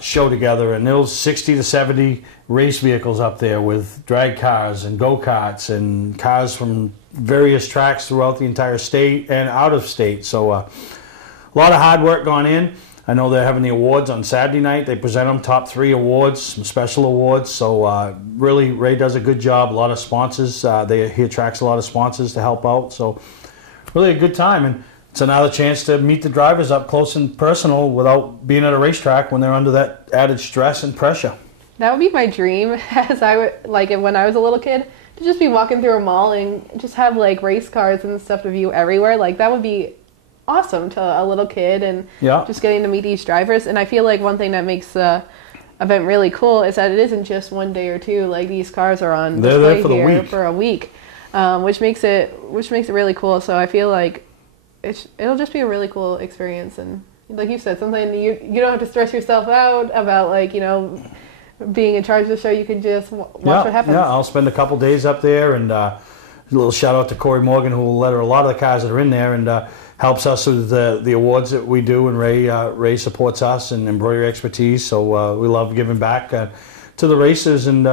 show together, and there's 60 to 70 race vehicles up there with drag cars and go-karts and cars from various tracks throughout the entire state and out of state. So a lot of hard work gone in. I know they're having the awards on Saturday night. They present them top 3 awards, some special awards. So really, Ray does a good job. A lot of sponsors. He attracts a lot of sponsors to help out. So really a good time. And it's another chance to meet the drivers up close and personal without being at a racetrack when they're under that added stress and pressure. That would be my dream, as I would like it when I was a little kid, to just be walking through a mall and just have like race cars and stuff to view everywhere. Like that would be awesome to a little kid, and just getting to meet these drivers. And I feel like one thing that makes the event really cool is that it isn't just one day or two. Like these cars are on display here for a week, which makes it really cool. So I feel like it'll just be a really cool experience. And like you said, something you don't have to stress yourself out about, like, you know, being in charge of the show. You can just watch what happens. Yeah, I'll spend a couple days up there, and a little shout out to Corey Morgan, who will letter a lot of the cars that are in there, and helps us with the awards that we do, and Ray supports us and embroidery expertise. So we love giving back to the racers, and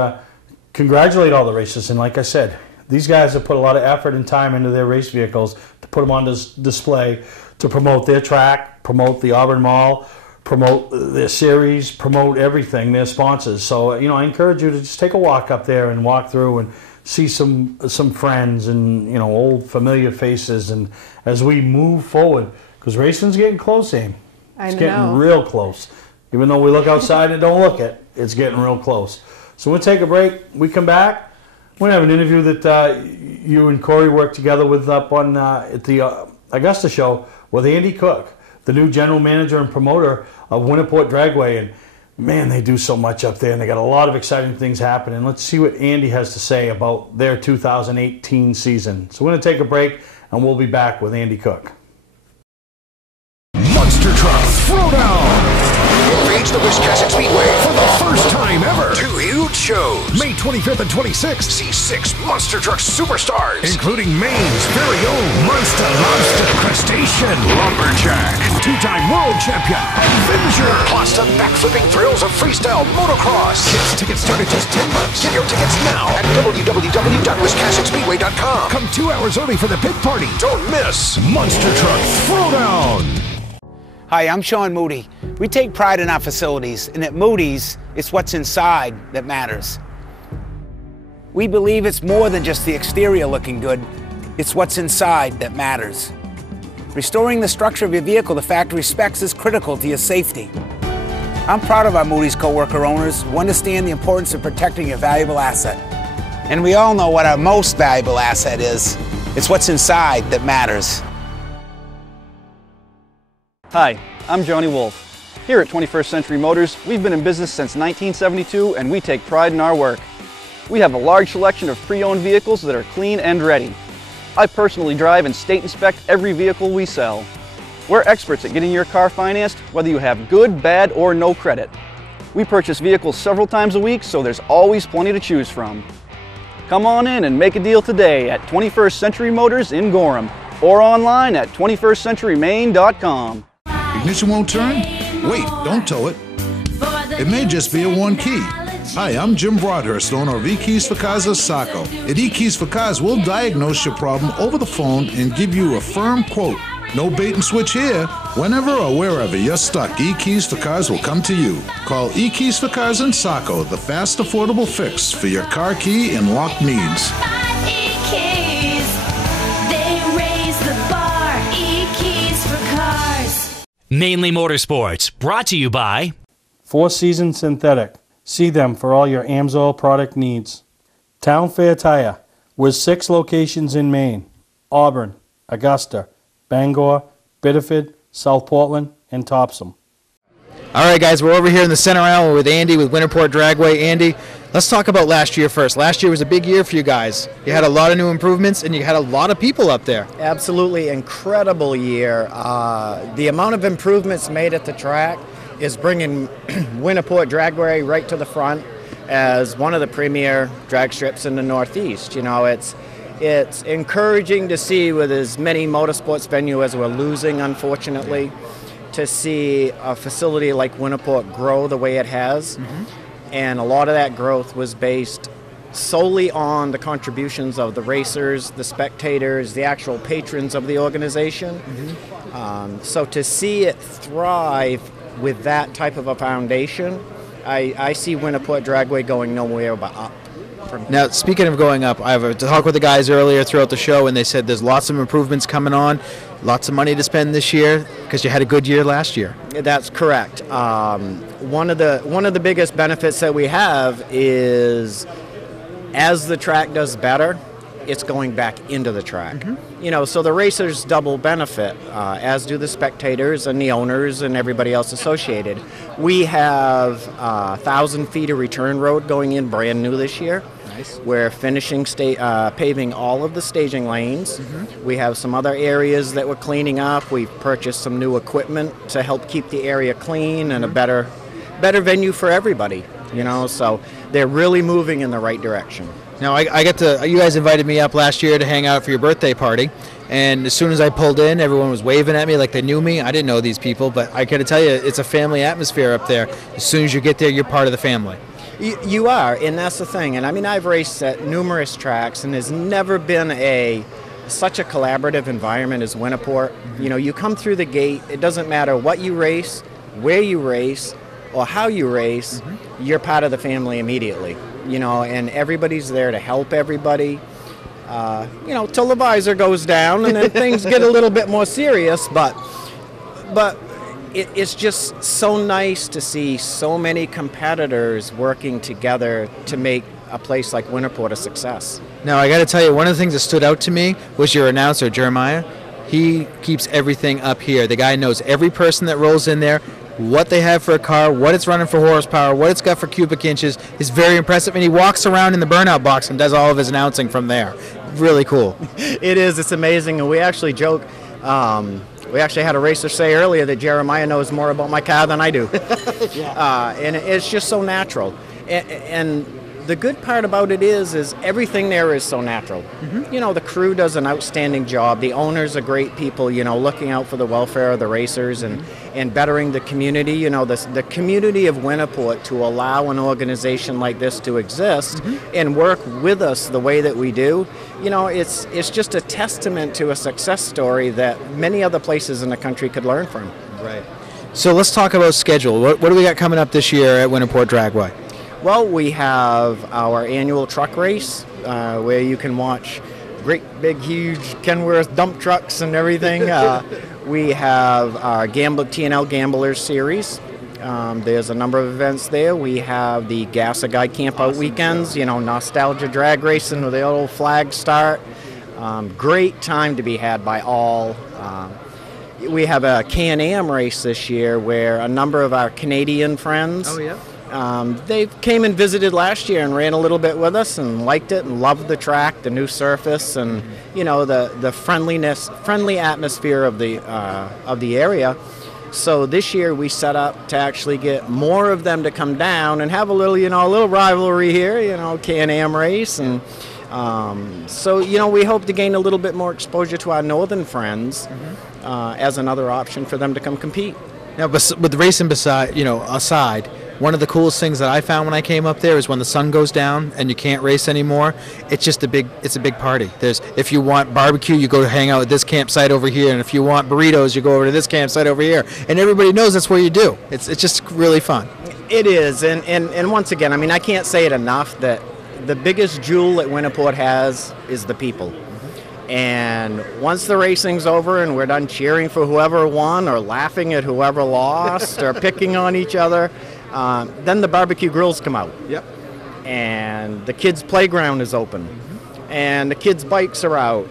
congratulate all the racers. And like I said, these guys have put a lot of effort and time into their race vehicles to put them on this display to promote their track, promote the Auburn Mall, promote their series, promote everything, their sponsors. So you know, I encourage you to just take a walk up there and walk through and see some friends and, you know, old familiar faces. And as we move forward, because racing's getting close, Aim. It's getting real close. Even though we look outside and don't look it, it's getting real close. So we'll take a break. We come back. We're going to have an interview that you and Corey worked together with up on at the Augusta show with Andy Cook, the new general manager and promoter of Winterport Dragway. And man, they do so much up there, and they got a lot of exciting things happening. Let's see what Andy has to say about their 2018 season. So we're going to take a break, and we'll be back with Andy Cook. Monster Truck Throwdown! Invades the Wiscasset Speedway for the first time ever. 2 huge shows. May 25th and 26th. See 6 Monster Truck superstars, including Maine's very own Monster Lobster Crustacean Lumberjack, 2-time world champion Avenger, plus the backflipping thrills of freestyle motocross. Kids tickets start at just $10. Get your tickets now at www.wiscassetspeedway.com. Come 2 hours early for the big party. Don't miss Monster Truck Throwdown. Hi, I'm Sean Moody. We take pride in our facilities, and at Moody's, it's what's inside that matters. We believe it's more than just the exterior looking good, it's what's inside that matters. Restoring the structure of your vehicle to factory specs is critical to your safety. I'm proud of our Moody's co-worker owners who understand the importance of protecting your valuable asset. And we all know what our most valuable asset is. It's what's inside that matters. Hi, I'm Johnny Wolf. Here at 21st Century Motors, we've been in business since 1972, and we take pride in our work. We have a large selection of pre-owned vehicles that are clean and ready. I personally drive and state inspect every vehicle we sell. We're experts at getting your car financed, whether you have good, bad, or no credit. We purchase vehicles several times a week, so there's always plenty to choose from. Come on in and make a deal today at 21st Century Motors in Gorham, or online at 21stcenturymaine.com. Ignition won't turn? Wait, don't tow it. It may just be a one key. Hi, I'm Jim Broadhurst, owner of eKeys for Cars of Saco. At eKeys for Cars, we'll diagnose your problem over the phone and give you a firm quote. No bait and switch here. Whenever or wherever you're stuck, eKeys for Cars will come to you. Call eKeys for Cars in Saco, the fast, affordable fix for your car key and lock needs. Mainely Motorsports, brought to you by Four Seasons Synthetic. See them for all your AMSOIL product needs. Town Fair Tire, with 6 locations in Maine: Auburn, Augusta, Bangor, Biddeford, South Portland, and Topsom. All right, guys, we're over here in the center aisle with Andy with Winterport Dragway. Andy, let's talk about last year first. Last year was a big year for you guys. You had a lot of new improvements, and you had a lot of people up there. Absolutely incredible year. The amount of improvements made at the track is bringing Winterport Dragway right to the front as one of the premier drag strips in the Northeast. You know, it's encouraging to see, with as many motorsports venues as we're losing, unfortunately, to see a facility like Winterport grow the way it has. And a lot of that growth was based solely on the contributions of the racers, the spectators, the actual patrons of the organization. So to see it thrive with that type of a foundation, I see Winterport Dragway going nowhere but up. Now, speaking of going up, I have a talk with the guys earlier throughout the show, and they said there's lots of improvements coming on, lots of money to spend this year because you had a good year last year. That's correct. One of the biggest benefits that we have is as the track does better, it's going back into the track. You know, so the racers double benefit, as do the spectators and the owners and everybody else associated. We have 1,000 feet of return road going in brand new this year. Nice. We're finishing paving all of the staging lanes. We have some other areas that we're cleaning up. We've purchased some new equipment to help keep the area clean and a better venue for everybody. You know, so they're really moving in the right direction. Now, you guys invited me up last year to hang out for your birthday party, and as soon as I pulled in, everyone was waving at me like they knew me. I didn't know these people, but I got to tell you, it's a family atmosphere up there. As soon as you get there, you're part of the family. You are, and that's the thing. And I mean, I've raced at numerous tracks, and there's never been such a collaborative environment as Winterport. You know, you come through the gate, it doesn't matter what you race, where you race, or how you race, you're part of the family immediately. You know, and everybody's there to help everybody. You know, till the visor goes down, and then things get a little bit more serious. But it's just so nice to see so many competitors working together to make a place like Winterport a success. Now, I got to tell you, one of the things that stood out to me was your announcer, Jeremiah. He keeps everything up here. The guy knows every person that rolls in there, what they have for a car, what it's running for horsepower, what it's got for cubic inches. Is very impressive, and he walks around in the burnout box and does all of his announcing from there. Really cool. It is. It's amazing, and we actually joke. We actually had a racer say earlier that Jeremiah knows more about my car than I do. And it's just so natural. And the good part about it is everything there is so natural. You know, the crew does an outstanding job. The owners are great people, you know, looking out for the welfare of the racers and bettering the community. You know, the community of Winterport, to allow an organization like this to exist and work with us the way that we do, you know, it's just a testament to a success story that many other places in the country could learn from. Right. So let's talk about schedule. What do we got coming up this year at Winterport Dragway? Well, we have our annual truck race where you can watch great, big, huge Kenworth dump trucks and everything. We have our T&L Gamblers series. There's a number of events there. We have the Gas a Guy Camp Out weekends, you know, nostalgia drag racing with the old flag start. Great time to be had by all. We have a Can-Am race this year where a number of our Canadian friends. Oh, yeah. They came and visited last year and ran a little bit with us and liked it and loved the track, the new surface, and you know, the friendly atmosphere of the area. So this year we set up to actually get more of them to come down and have a little rivalry here, you know, Can-Am race, and so you know, we hope to gain a little bit more exposure to our northern friends as another option for them to come compete. Now, with racing aside, one of the coolest things that I found when I came up there is when the sun goes down and you can't race anymore. It's just a big party. If you want barbecue, you go hang out at this campsite over here, and if you want burritos, you go over to this campsite over here, and everybody knows that's where you do. It's just really fun. It is, and once again, I mean, I can't say it enough that the biggest jewel that Winterport has is the people. And once the racing's over and we're done cheering for whoever won or laughing at whoever lost or picking on each other, then the barbecue grills come out. Yep. And the kids' playground is open. And the kids' bikes are out.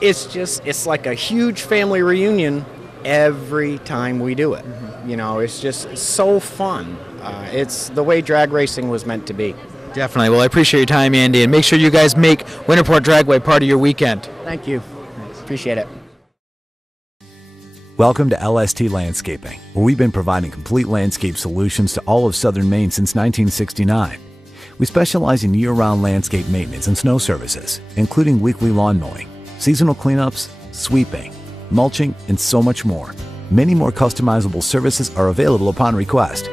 It's like a huge family reunion every time we do it. You know, it's just so fun. It's the way drag racing was meant to be. Definitely. Well, I appreciate your time, Andy, and make sure you guys make Winterport Dragway part of your weekend. Thank you. Appreciate it. Welcome to LST Landscaping, where we've been providing complete landscape solutions to all of southern Maine since 1969. We specialize in year-round landscape maintenance and snow services, including weekly lawn mowing, seasonal cleanups, sweeping, mulching, and so much more. Many more customizable services are available upon request.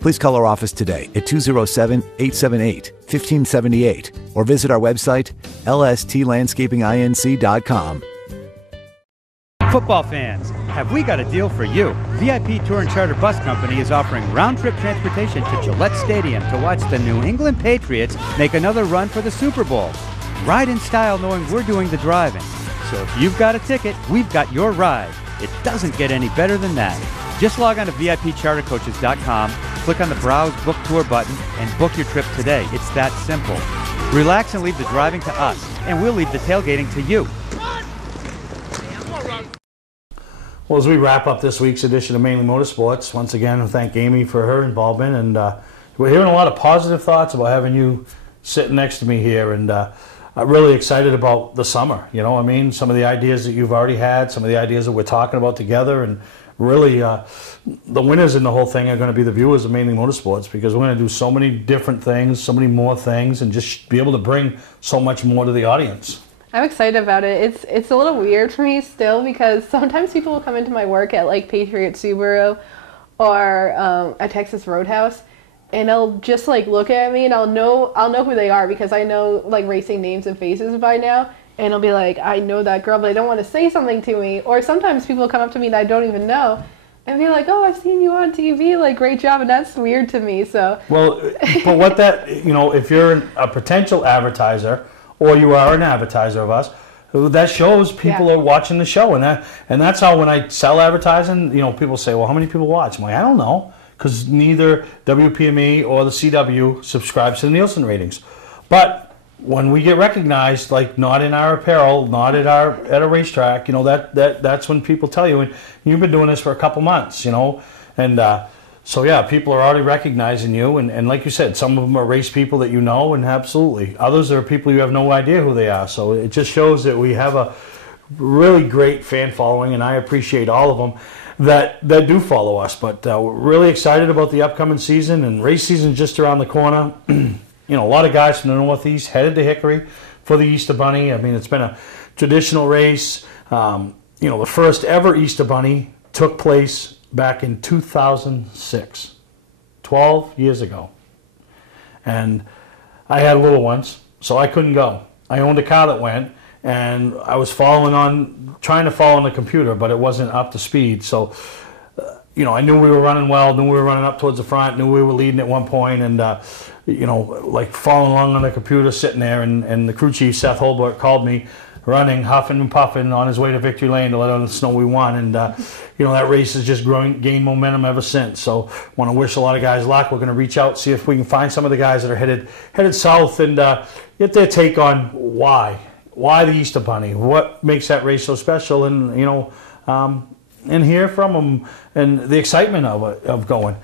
Please call our office today at 207-878-1578 or visit our website lstlandscapinginc.com. Football fans, have we got a deal for you? VIP Tour and Charter Bus Company is offering round-trip transportation to Gillette Stadium to watch the New England Patriots make another run for the Super Bowl. Ride in style knowing we're doing the driving. So if you've got a ticket, we've got your ride. It doesn't get any better than that. Just log on to VIPChartercoaches.com, click on the Browse Book Tour button, and book your trip today. It's that simple. Relax and leave the driving to us, and we'll leave the tailgating to you. Well, as we wrap up this week's edition of Mainly Motorsports, once again, thank Amy for her involvement. And we're hearing a lot of positive thoughts about having you sitting next to me here. And I'm really excited about the summer. You know, I mean, some of the ideas that you've already had, some of the ideas that we're talking about together. And really, the winners in the whole thing are going to be the viewers of Mainly Motorsports, because we're going to do so many different things, so many more things, and just be able to bring so much more to the audience. I'm excited about it. It's a little weird for me still, because sometimes people will come into my work at like Patriot Subaru or at Texas Roadhouse, and they'll just like look at me, and I'll know who they are, because I know like racing names and faces by now, and I'll be like, I know that girl, but I don't want to say something to me. Or sometimes people come up to me that I don't even know and be like, oh, I've seen you on TV, like, great job, and that's weird to me. So well, but what that, you know, if you're a potential advertiser, or you are an advertiser of us, that shows people are watching the show. And that's how, when I sell advertising, you know, people say, well, how many people watch? I'm like, I don't know, because neither WPME or the CW subscribes to the Nielsen ratings. But when we get recognized, like not in our apparel, not at a racetrack, you know, that's when people tell you. And you've been doing this for a couple months, you know, and so yeah, people are already recognizing you, and like you said, some of them are race people that you know, and absolutely. Others are people you have no idea who they are. So it just shows that we have a really great fan following, and I appreciate all of them that do follow us. But we're really excited about the upcoming season, and race season just around the corner. You know, a lot of guys from the Northeast headed to Hickory for the Easter Bunny. I mean, it's been a traditional race. You know, the first ever Easter Bunny took place back in 2006, 12 years ago. And I had little ones, so I couldn't go. I owned a car that went, and I was trying to follow on the computer, but it wasn't up to speed. So, you know, I knew we were running well, knew we were running up towards the front, knew we were leading at one point, and, you know, like following along on the computer, sitting there, and the crew chief, Seth Holbert, called me, running, huffing and puffing on his way to Victory Lane to let us know we won. And, you know, that race has just gained momentum ever since. So want to wish a lot of guys luck. We're going to reach out, see if we can find some of the guys that are headed south, and get their take on why the Easter Bunny, what makes that race so special, and, you know, and hear from them and the excitement of going.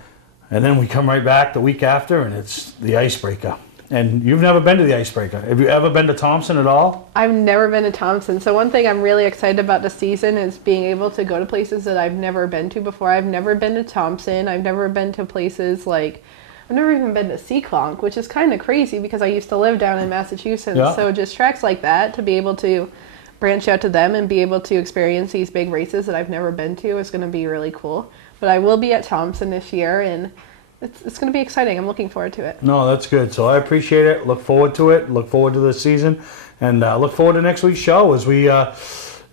And then we come right back the week after, and it's the Icebreaker. And you've never been to the Icebreaker. Have you ever been to Thompson at all? I've never been to Thompson. So one thing I'm really excited about this season is being able to go to places that I've never been to before. I've never been to Thompson. I've never been to places like, I've never even been to Seekonk, which is kind of crazy because I used to live down in Massachusetts. Yeah. So just tracks like that, to be able to branch out to them and be able to experience these big races that I've never been to is going to be really cool. But I will be at Thompson this year, and it's going to be exciting. I'm looking forward to it. No, that's good. So I appreciate it. Look forward to it. Look forward to this season. And look forward to next week's show as we, you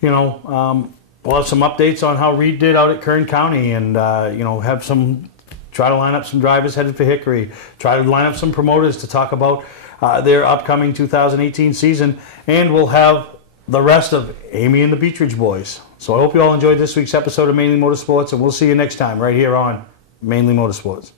know, we'll have some updates on how Reed did out at Kern County, and, you know, try to line up some drivers headed for Hickory, try to line up some promoters to talk about their upcoming 2018 season. And we'll have the rest of Amy and the Beechridge Boys. So I hope you all enjoyed this week's episode of Mainly Motorsports, and we'll see you next time right here on Mainly Motorsports.